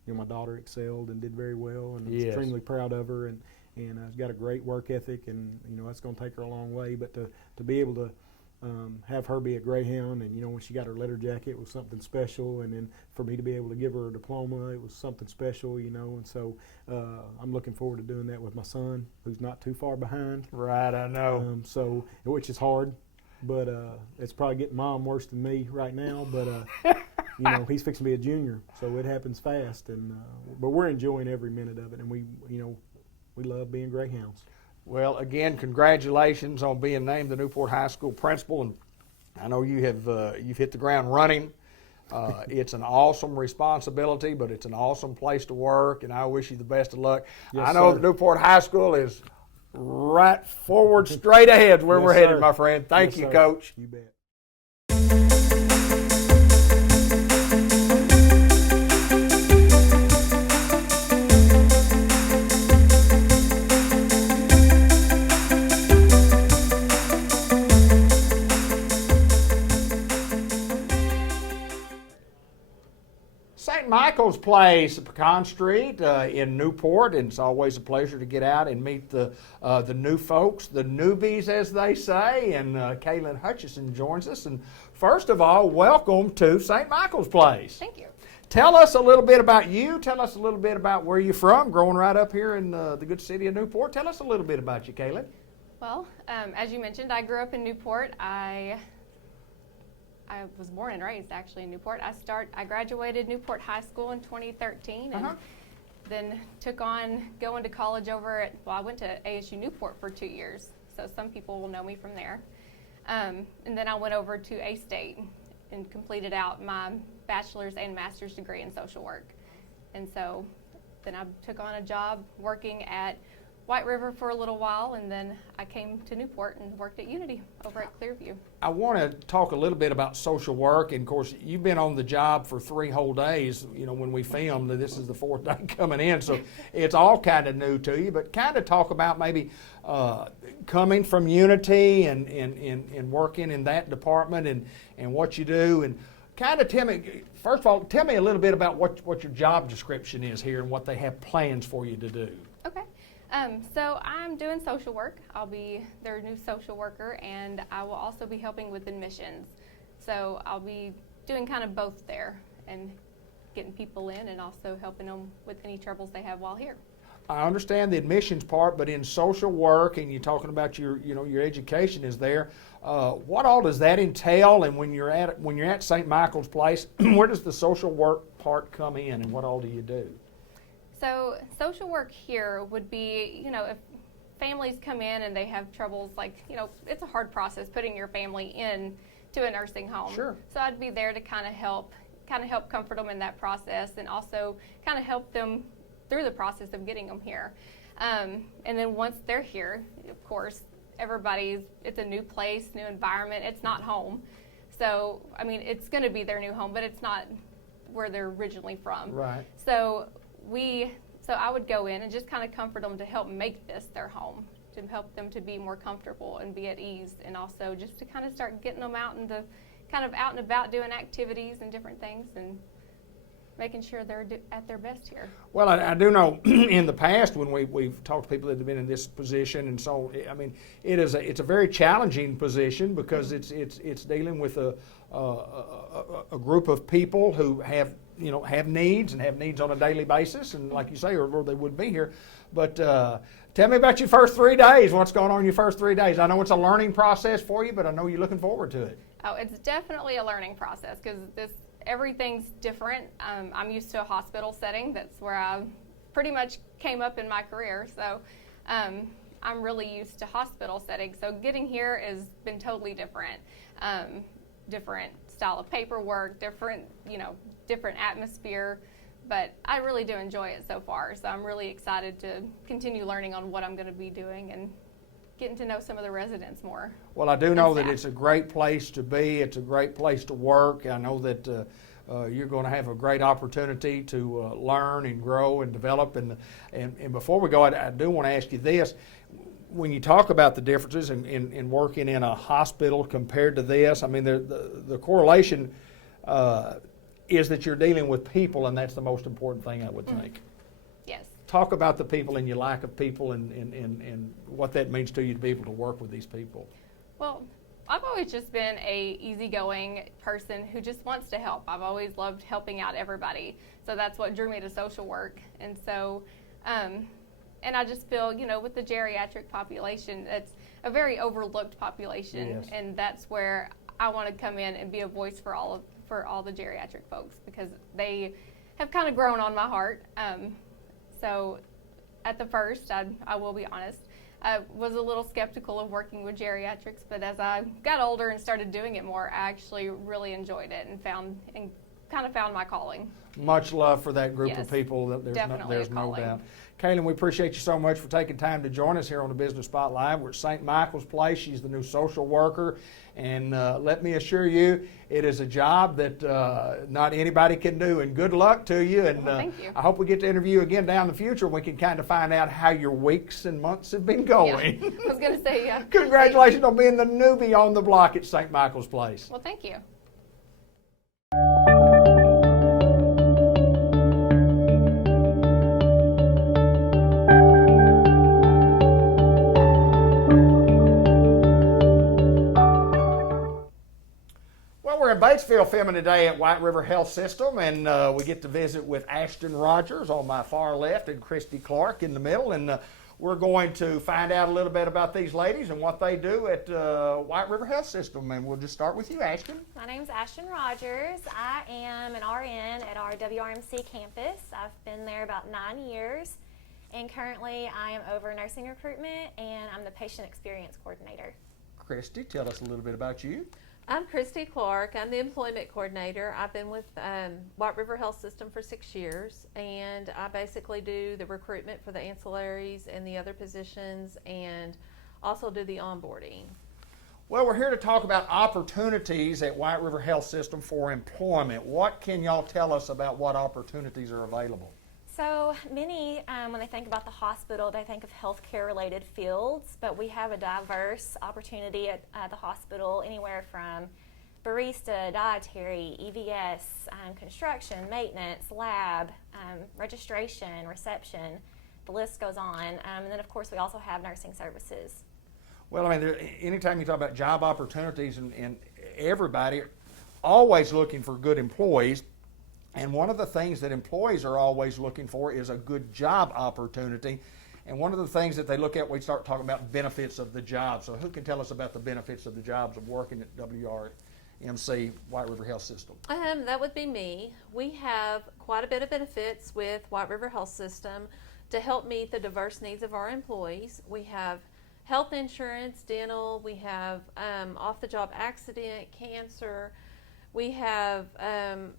my daughter excelled and did very well, and I'm extremely proud of her, and she's got a great work ethic, and that's going to take her a long way. But to be able to have her be a Greyhound, and when she got her letter jacket, it was something special, and then for me to be able to give her a diploma, it was something special, and so I'm looking forward to doing that with my son, who's not too far behind. Right, I know. Which is hard. But it's probably getting Mom worse than me right now. But he's fixing to be a junior, so it happens fast. And but we're enjoying every minute of it, and we love being Greyhounds. Well, again, congratulations on being named the Newport High School principal, and I know you have you've hit the ground running. It's an awesome responsibility, but it's an awesome place to work, and I wish you the best of luck. Yes, I know sir. that Newport High School is right forward, straight ahead where we're headed, my friend. Thank you, Coach. You bet. St. Michael's Place, Pecan Street in Newport, and it's always a pleasure to get out and meet the new folks, the newbies, as they say. And Kaylin Hutchison joins us. And first of all, welcome to St. Michael's Place. Thank you. Tell us a little bit about you. Tell us a little bit about where you're from, growing right up here in the good city of Newport. Tell us a little bit about you, Kaylin. Well, as you mentioned, I grew up in Newport. I was born and raised actually in Newport. I graduated Newport High School in 2013 and then took on going to college I went to ASU Newport for 2 years, so some people will know me from there. And then I went over to A-State and completed out my bachelor's and master's degree in social work. And so then I took on a job working at White River for a little while, and then I came to Newport and worked at Unity over at Clearview. I want to talk a little bit about social work, and of course you've been on the job for 3 whole days. When we filmed, this is the 4th day coming in, so it's all kind of new to you. But kind of talk about maybe coming from Unity and working in that department and what you do, and kind of tell me, first of all, tell me a little bit about what your job description is here and what they have plans for you to do. Okay. So I'm doing social work. I'll be their new social worker, and I will also be helping with admissions. So I'll be doing kind of both there. and getting people in and also helping them with any troubles they have while here. I understand the admissions part, but in social work, and you're talking about your education is there. What all does that entail? And when you're at St. Michael's Place, where does the social work part come in, and what all do you do? So social work here would be, if families come in and they have troubles, it's a hard process putting your family in to a nursing home. Sure. So I'd be there to kind of help comfort them in that process, and also kind of help them through the process of getting them here. And then once they're here, of course, it's a new place, new environment. It's not home. So, it's going to be their new home, but it's not where they're originally from. Right. So I would go in and just kind of comfort them to help make this their home, to help them to be more comfortable and be at ease, and also just to kind of start getting them out and about doing activities and different things, and making sure they're at their best here. Well, I do know in the past when we've talked to people that have been in this position, and so it's a very challenging position because it's dealing with a group of people who have needs and have needs on a daily basis, and like you say, or they wouldn't be here. But tell me about your first 3 days. What's going on in your first 3 days? I know it's a learning process for you, but I know you're looking forward to it. Oh, it's definitely a learning process because everything's different. I'm used to a hospital setting. That's where I pretty much came up in my career. So I'm really used to hospital settings. So getting here has been totally different. Different style of paperwork, different atmosphere. But I really do enjoy it so far. So I'm really excited to continue learning on what I'm going to be doing and getting to know some of the residents more. Well, I do know that it's a great place to be. It's a great place to work. I know that you're going to have a great opportunity to learn and grow and develop. And before we go, I do want to ask you this. When you talk about the differences in working in a hospital compared to this, the correlation is that you're dealing with people, and that's the most important thing, I would think. Yes. Talk about the people and your lack of people and what that means to you to be able to work with these people. Well, I've always just been a easygoing person who just wants to help. I've always loved helping out everybody. So that's what drew me to social work. And so, and I just feel, with the geriatric population, it's a very overlooked population. Yes. And that's where I want to come in and be a voice for all the geriatric folks, because they have kind of grown on my heart. So at the first, I will be honest, I was a little skeptical of working with geriatrics, but as I got older and started doing it more, I actually really enjoyed it and kind of found my calling. Much love for that group Yes, of people. There's no doubt. Kaylin, we appreciate you so much for taking time to join us here on the Business Spotlight. We're at St. Michael's Place. She's the new social worker. And let me assure you, it is a job that not anybody can do. And good luck to you. And thank you. I hope we get to interview you again down in the future, and we can kind of find out how your weeks and months have been going. Yeah. I was going to say, yeah. Congratulations on being the newbie on the block at St. Michael's Place. Well, thank you. We're in Batesville filming today at White River Health System, and we get to visit with Ashton Rogers on my far left and Christy Clark in the middle, and we're going to find out a little bit about these ladies and what they do at White River Health System. And we'll just start with you, Ashton. My name's Ashton Rogers. I am an RN at our WRMC campus. I've been there about 9 years, and currently I am over nursing recruitment, and I'm the patient experience coordinator. Christy, tell us a little bit about you. I'm Christy Clark. I'm the employment coordinator. I've been with White River Health System for 6 years, and I basically do the recruitment for the ancillaries and the other positions, and also do the onboarding. Well, we're here to talk about opportunities at White River Health System for employment. What can y'all tell us about what opportunities are available? So many, when they think about the hospital, they think of healthcare related fields, but we have a diverse opportunity at the hospital, anywhere from barista, dietary, EVS, construction, maintenance, lab, registration, reception, the list goes on. And then of course we also have nursing services. Well, anytime you talk about job opportunities and everybody always looking for good employees, And one of the things that employees are always looking for is a good job opportunity. And one of the things that they look at, we start talking about benefits of the job. So who can tell us about the benefits of the jobs of working at WRMC, White River Health System? That would be me. We have quite a bit of benefits with White River Health System to help meet the diverse needs of our employees. We have health insurance, dental, we have off-the-job accident, cancer, we have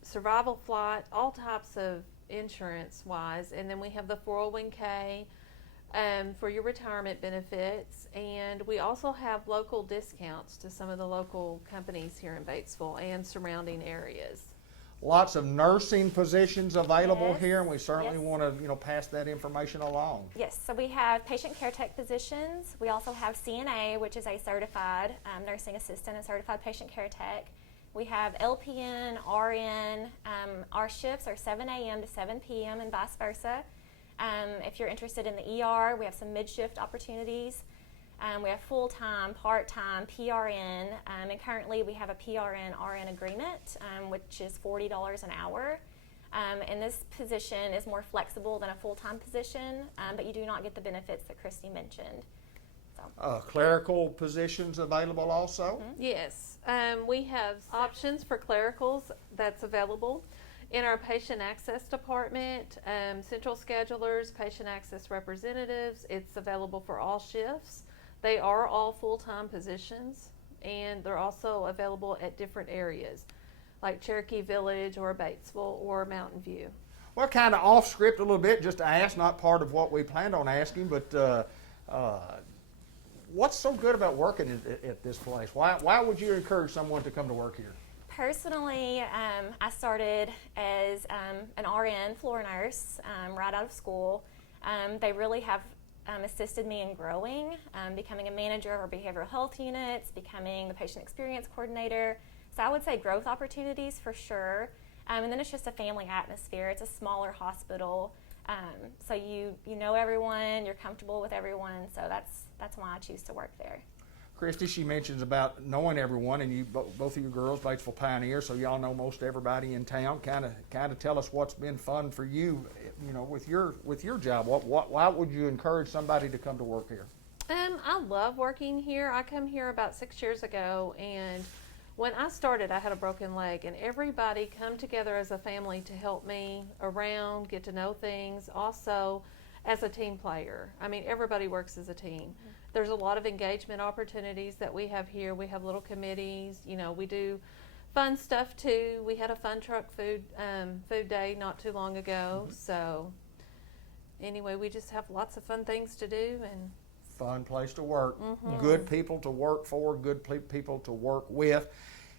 survival flight, all types of insurance-wise, and then we have the 401k for your retirement benefits, and we also have local discounts to some of the local companies here in Batesville and surrounding areas. Lots of nursing positions available here, and we certainly want to pass that information along. Yes, so we have patient care tech positions. We also have CNA, which is a certified nursing assistant and certified patient care tech. We have LPN, RN. Our shifts are 7 a.m. to 7 p.m. and vice versa. If you're interested in the ER, we have some mid-shift opportunities. We have full-time, part-time, PRN, and currently we have a PRN-RN agreement, which is $40 an hour. And this position is more flexible than a full-time position, but you do not get the benefits that Christy mentioned. Clerical positions available also? Yes, we have options for clericals that's available in our patient access department, central schedulers, patient access representatives. It's available for all shifts. They are all full-time positions, and they're also available at different areas, like Cherokee Village or Batesville or Mountain View. Well, kind of off script a little bit, just to ask, not part of what we planned on asking, but what's so good about working at this place? Why would you encourage someone to come to work here? Personally, I started as an RN floor nurse right out of school. They really have assisted me in growing, becoming a manager of our behavioral health units, becoming the patient experience coordinator. So I would say growth opportunities for sure. And then it's just a family atmosphere. It's a smaller hospital. So you know everyone, you're comfortable with everyone. So that's why I choose to work there. Christy, she mentions about knowing everyone, and you both of you girls, Batesville Pioneers, so y'all know most everybody in town. Kind of tell us what's been fun for you, with your job. Why would you encourage somebody to come to work here? I love working here. I come here about 6 years ago, and when I started, I had a broken leg, and everybody come together as a family to help me around, get to know things. Also, as a team player. I mean, everybody works as a team. Mm-hmm. There's a lot of engagement opportunities that we have here. We have little committees. We do fun stuff too. We had a fun truck food day not too long ago. Mm-hmm. So anyway, we just have lots of fun things to do and fun place to work. Mm-hmm. Good people to work for. Good people to work with.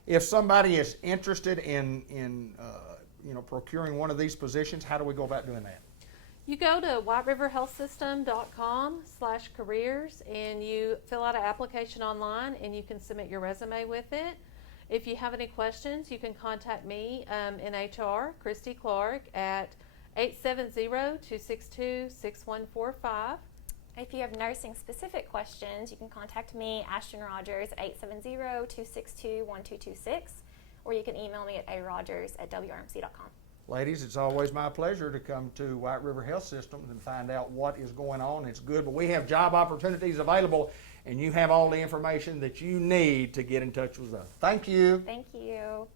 If somebody is interested in procuring one of these positions, how do we go about doing that? You go to whiteriverhealthsystem.com/careers and you fill out an application online and you can submit your resume with it. If you have any questions, you can contact me in HR, Christy Clark, at 870-262-6145. If you have nursing specific questions, you can contact me, Ashton Rogers, at 870-262-1226, or you can email me at arogers@wrmc.com. Ladies, it's always my pleasure to come to White River Health Systems and find out what is going on. It's good, but we have job opportunities available, and you have all the information that you need to get in touch with us. Thank you. Thank you.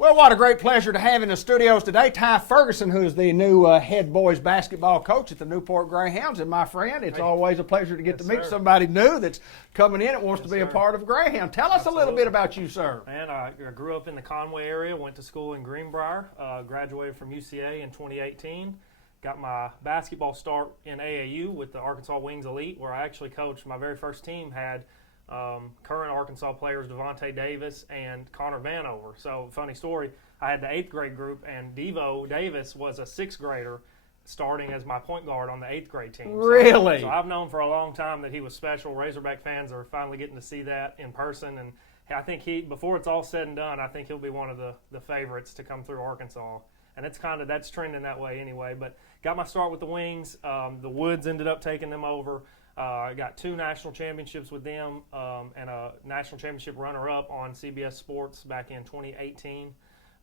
Well, what a great pleasure to have in the studios today Ty Ferguson, who is the new head boys basketball coach at the Newport Greyhounds. And my friend, it's always a pleasure to get to meet somebody new that's coming in and wants to be a part of Greyhound. Tell us a little bit about you, sir. Man, I grew up in the Conway area, went to school in Greenbrier, graduated from UCA in 2018. Got my basketball start in AAU with the Arkansas Wings Elite, where I actually coached. My very first team had current Arkansas players Devontae Davis and Connor Vanover. So, funny story, I had the 8th grade group, and Devo Davis was a 6th grader. starting as my point guard on the 8th grade team. Really? So I've known for a long time that he was special. Razorback fans are finally getting to see that in person, and I think before it's all said and done, I think he'll be one of the favorites to come through Arkansas. And that's trending that way anyway. But got my start with the Wings. The Woods ended up taking them over. I got 2 national championships with them and a national championship runner-up on CBS Sports back in 2018.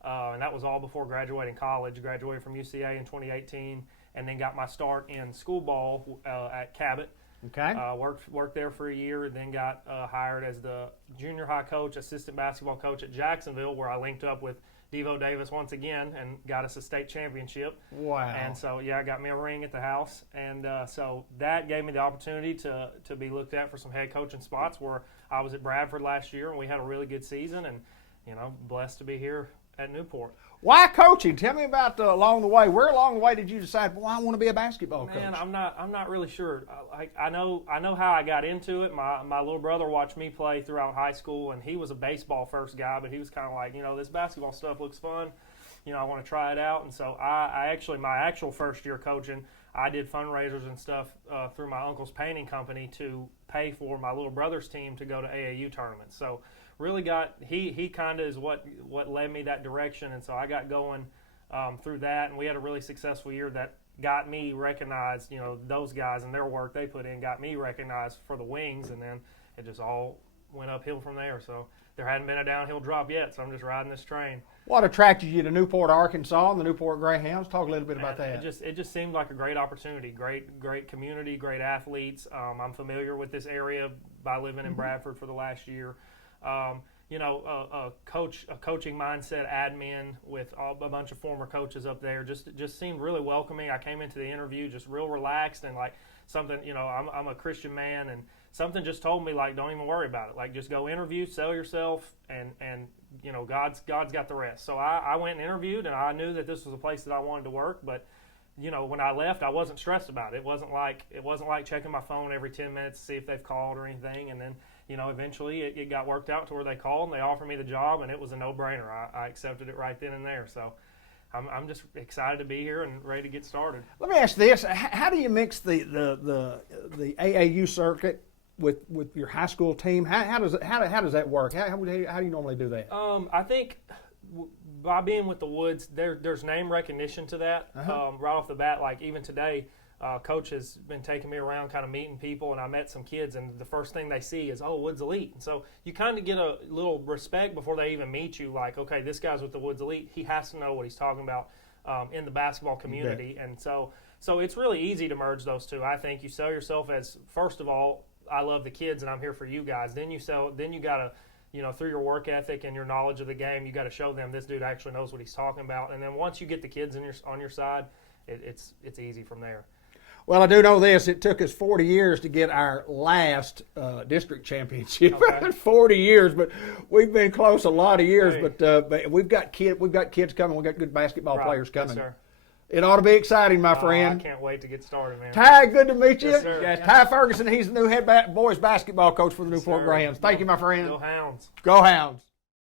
And that was all before graduating college. Graduated from UCA in 2018, and then got my start in school ball at Cabot. Okay. Worked there for a year, then got hired as the junior high coach, assistant basketball coach at Jacksonville, where I linked up with Devo Davis once again and got us a state championship. Wow. And so, yeah, got me a ring at the house. And so that gave me the opportunity to be looked at for some head coaching spots, where I was at Bradford last year, and we had a really good season, and, blessed to be here at Newport. Why coaching? Tell me about along the way. Where along the way did you decide, well, I want to be a basketball coach? Man, I'm not really sure. I know how I got into it. My little brother watched me play throughout high school, and he was a baseball first guy, but he was kind of like, this basketball stuff looks fun. I want to try it out. And so my actual first year coaching, I did fundraisers and stuff through my uncle's painting company to pay for my little brother's team to go to AAU tournaments. So really he kind of is what led me that direction, and so I got going through that, and we had a really successful year that got me recognized. Those guys and their work they put in got me recognized for the Wings, and then it just all went uphill from there. So there hadn't been a downhill drop yet, so I'm just riding this train. What attracted you to Newport, Arkansas, and the Newport Greyhounds? Talk a little bit about that. It just seemed like a great opportunity, great community, great athletes. I'm familiar with this area by living in Bradford for the last year. A coaching mindset admin with a bunch of former coaches up there just seemed really welcoming. I came into the interview just real relaxed and like something, I'm a Christian man, and something just told me, like, don't even worry about it. Like, just go interview, sell yourself, and God's got the rest. So I went and interviewed, and I knew that this was a place that I wanted to work, but when I left, I wasn't stressed about it. It wasn't like checking my phone every 10 minutes to see if they've called or anything. And then eventually it got worked out to where they called and they offered me the job, and it was a no-brainer. I accepted it right then and there. So I'm just excited to be here and ready to get started. Let me ask this: how do you mix the AAU circuit with your high school team? How does that work? How do you normally do that? I think by being with the Woods, there's name recognition to that right off the bat. Like even today. Coach has been taking me around kind of meeting people, and I met some kids, and the first thing they see is, oh, Woods Elite. And so you kind of get a little respect before they even meet you, like, okay, this guy's with the Woods Elite. He has to know what he's talking about in the basketball community. And so it's really easy to merge those two. I think you sell yourself as, first of all, I love the kids and I'm here for you guys. Then you got to, through your work ethic and your knowledge of the game, you got to show them this dude actually knows what he's talking about. And then once you get the kids on your side, it's easy from there. Well, I do know this. It took us 40 years to get our last district championship. Okay. 40 years, but we've been close a lot of years. Hey. But we've got kids coming. We've got good basketball players coming. Yes, sir. It ought to be exciting, my friend. I can't wait to get started, man. Ty, good to meet you. Yes, sir. Yes, Ty Ferguson, he's the new head boys basketball coach for the Newport Greyhounds. Thank you, my friend. Go Hounds. Go Hounds.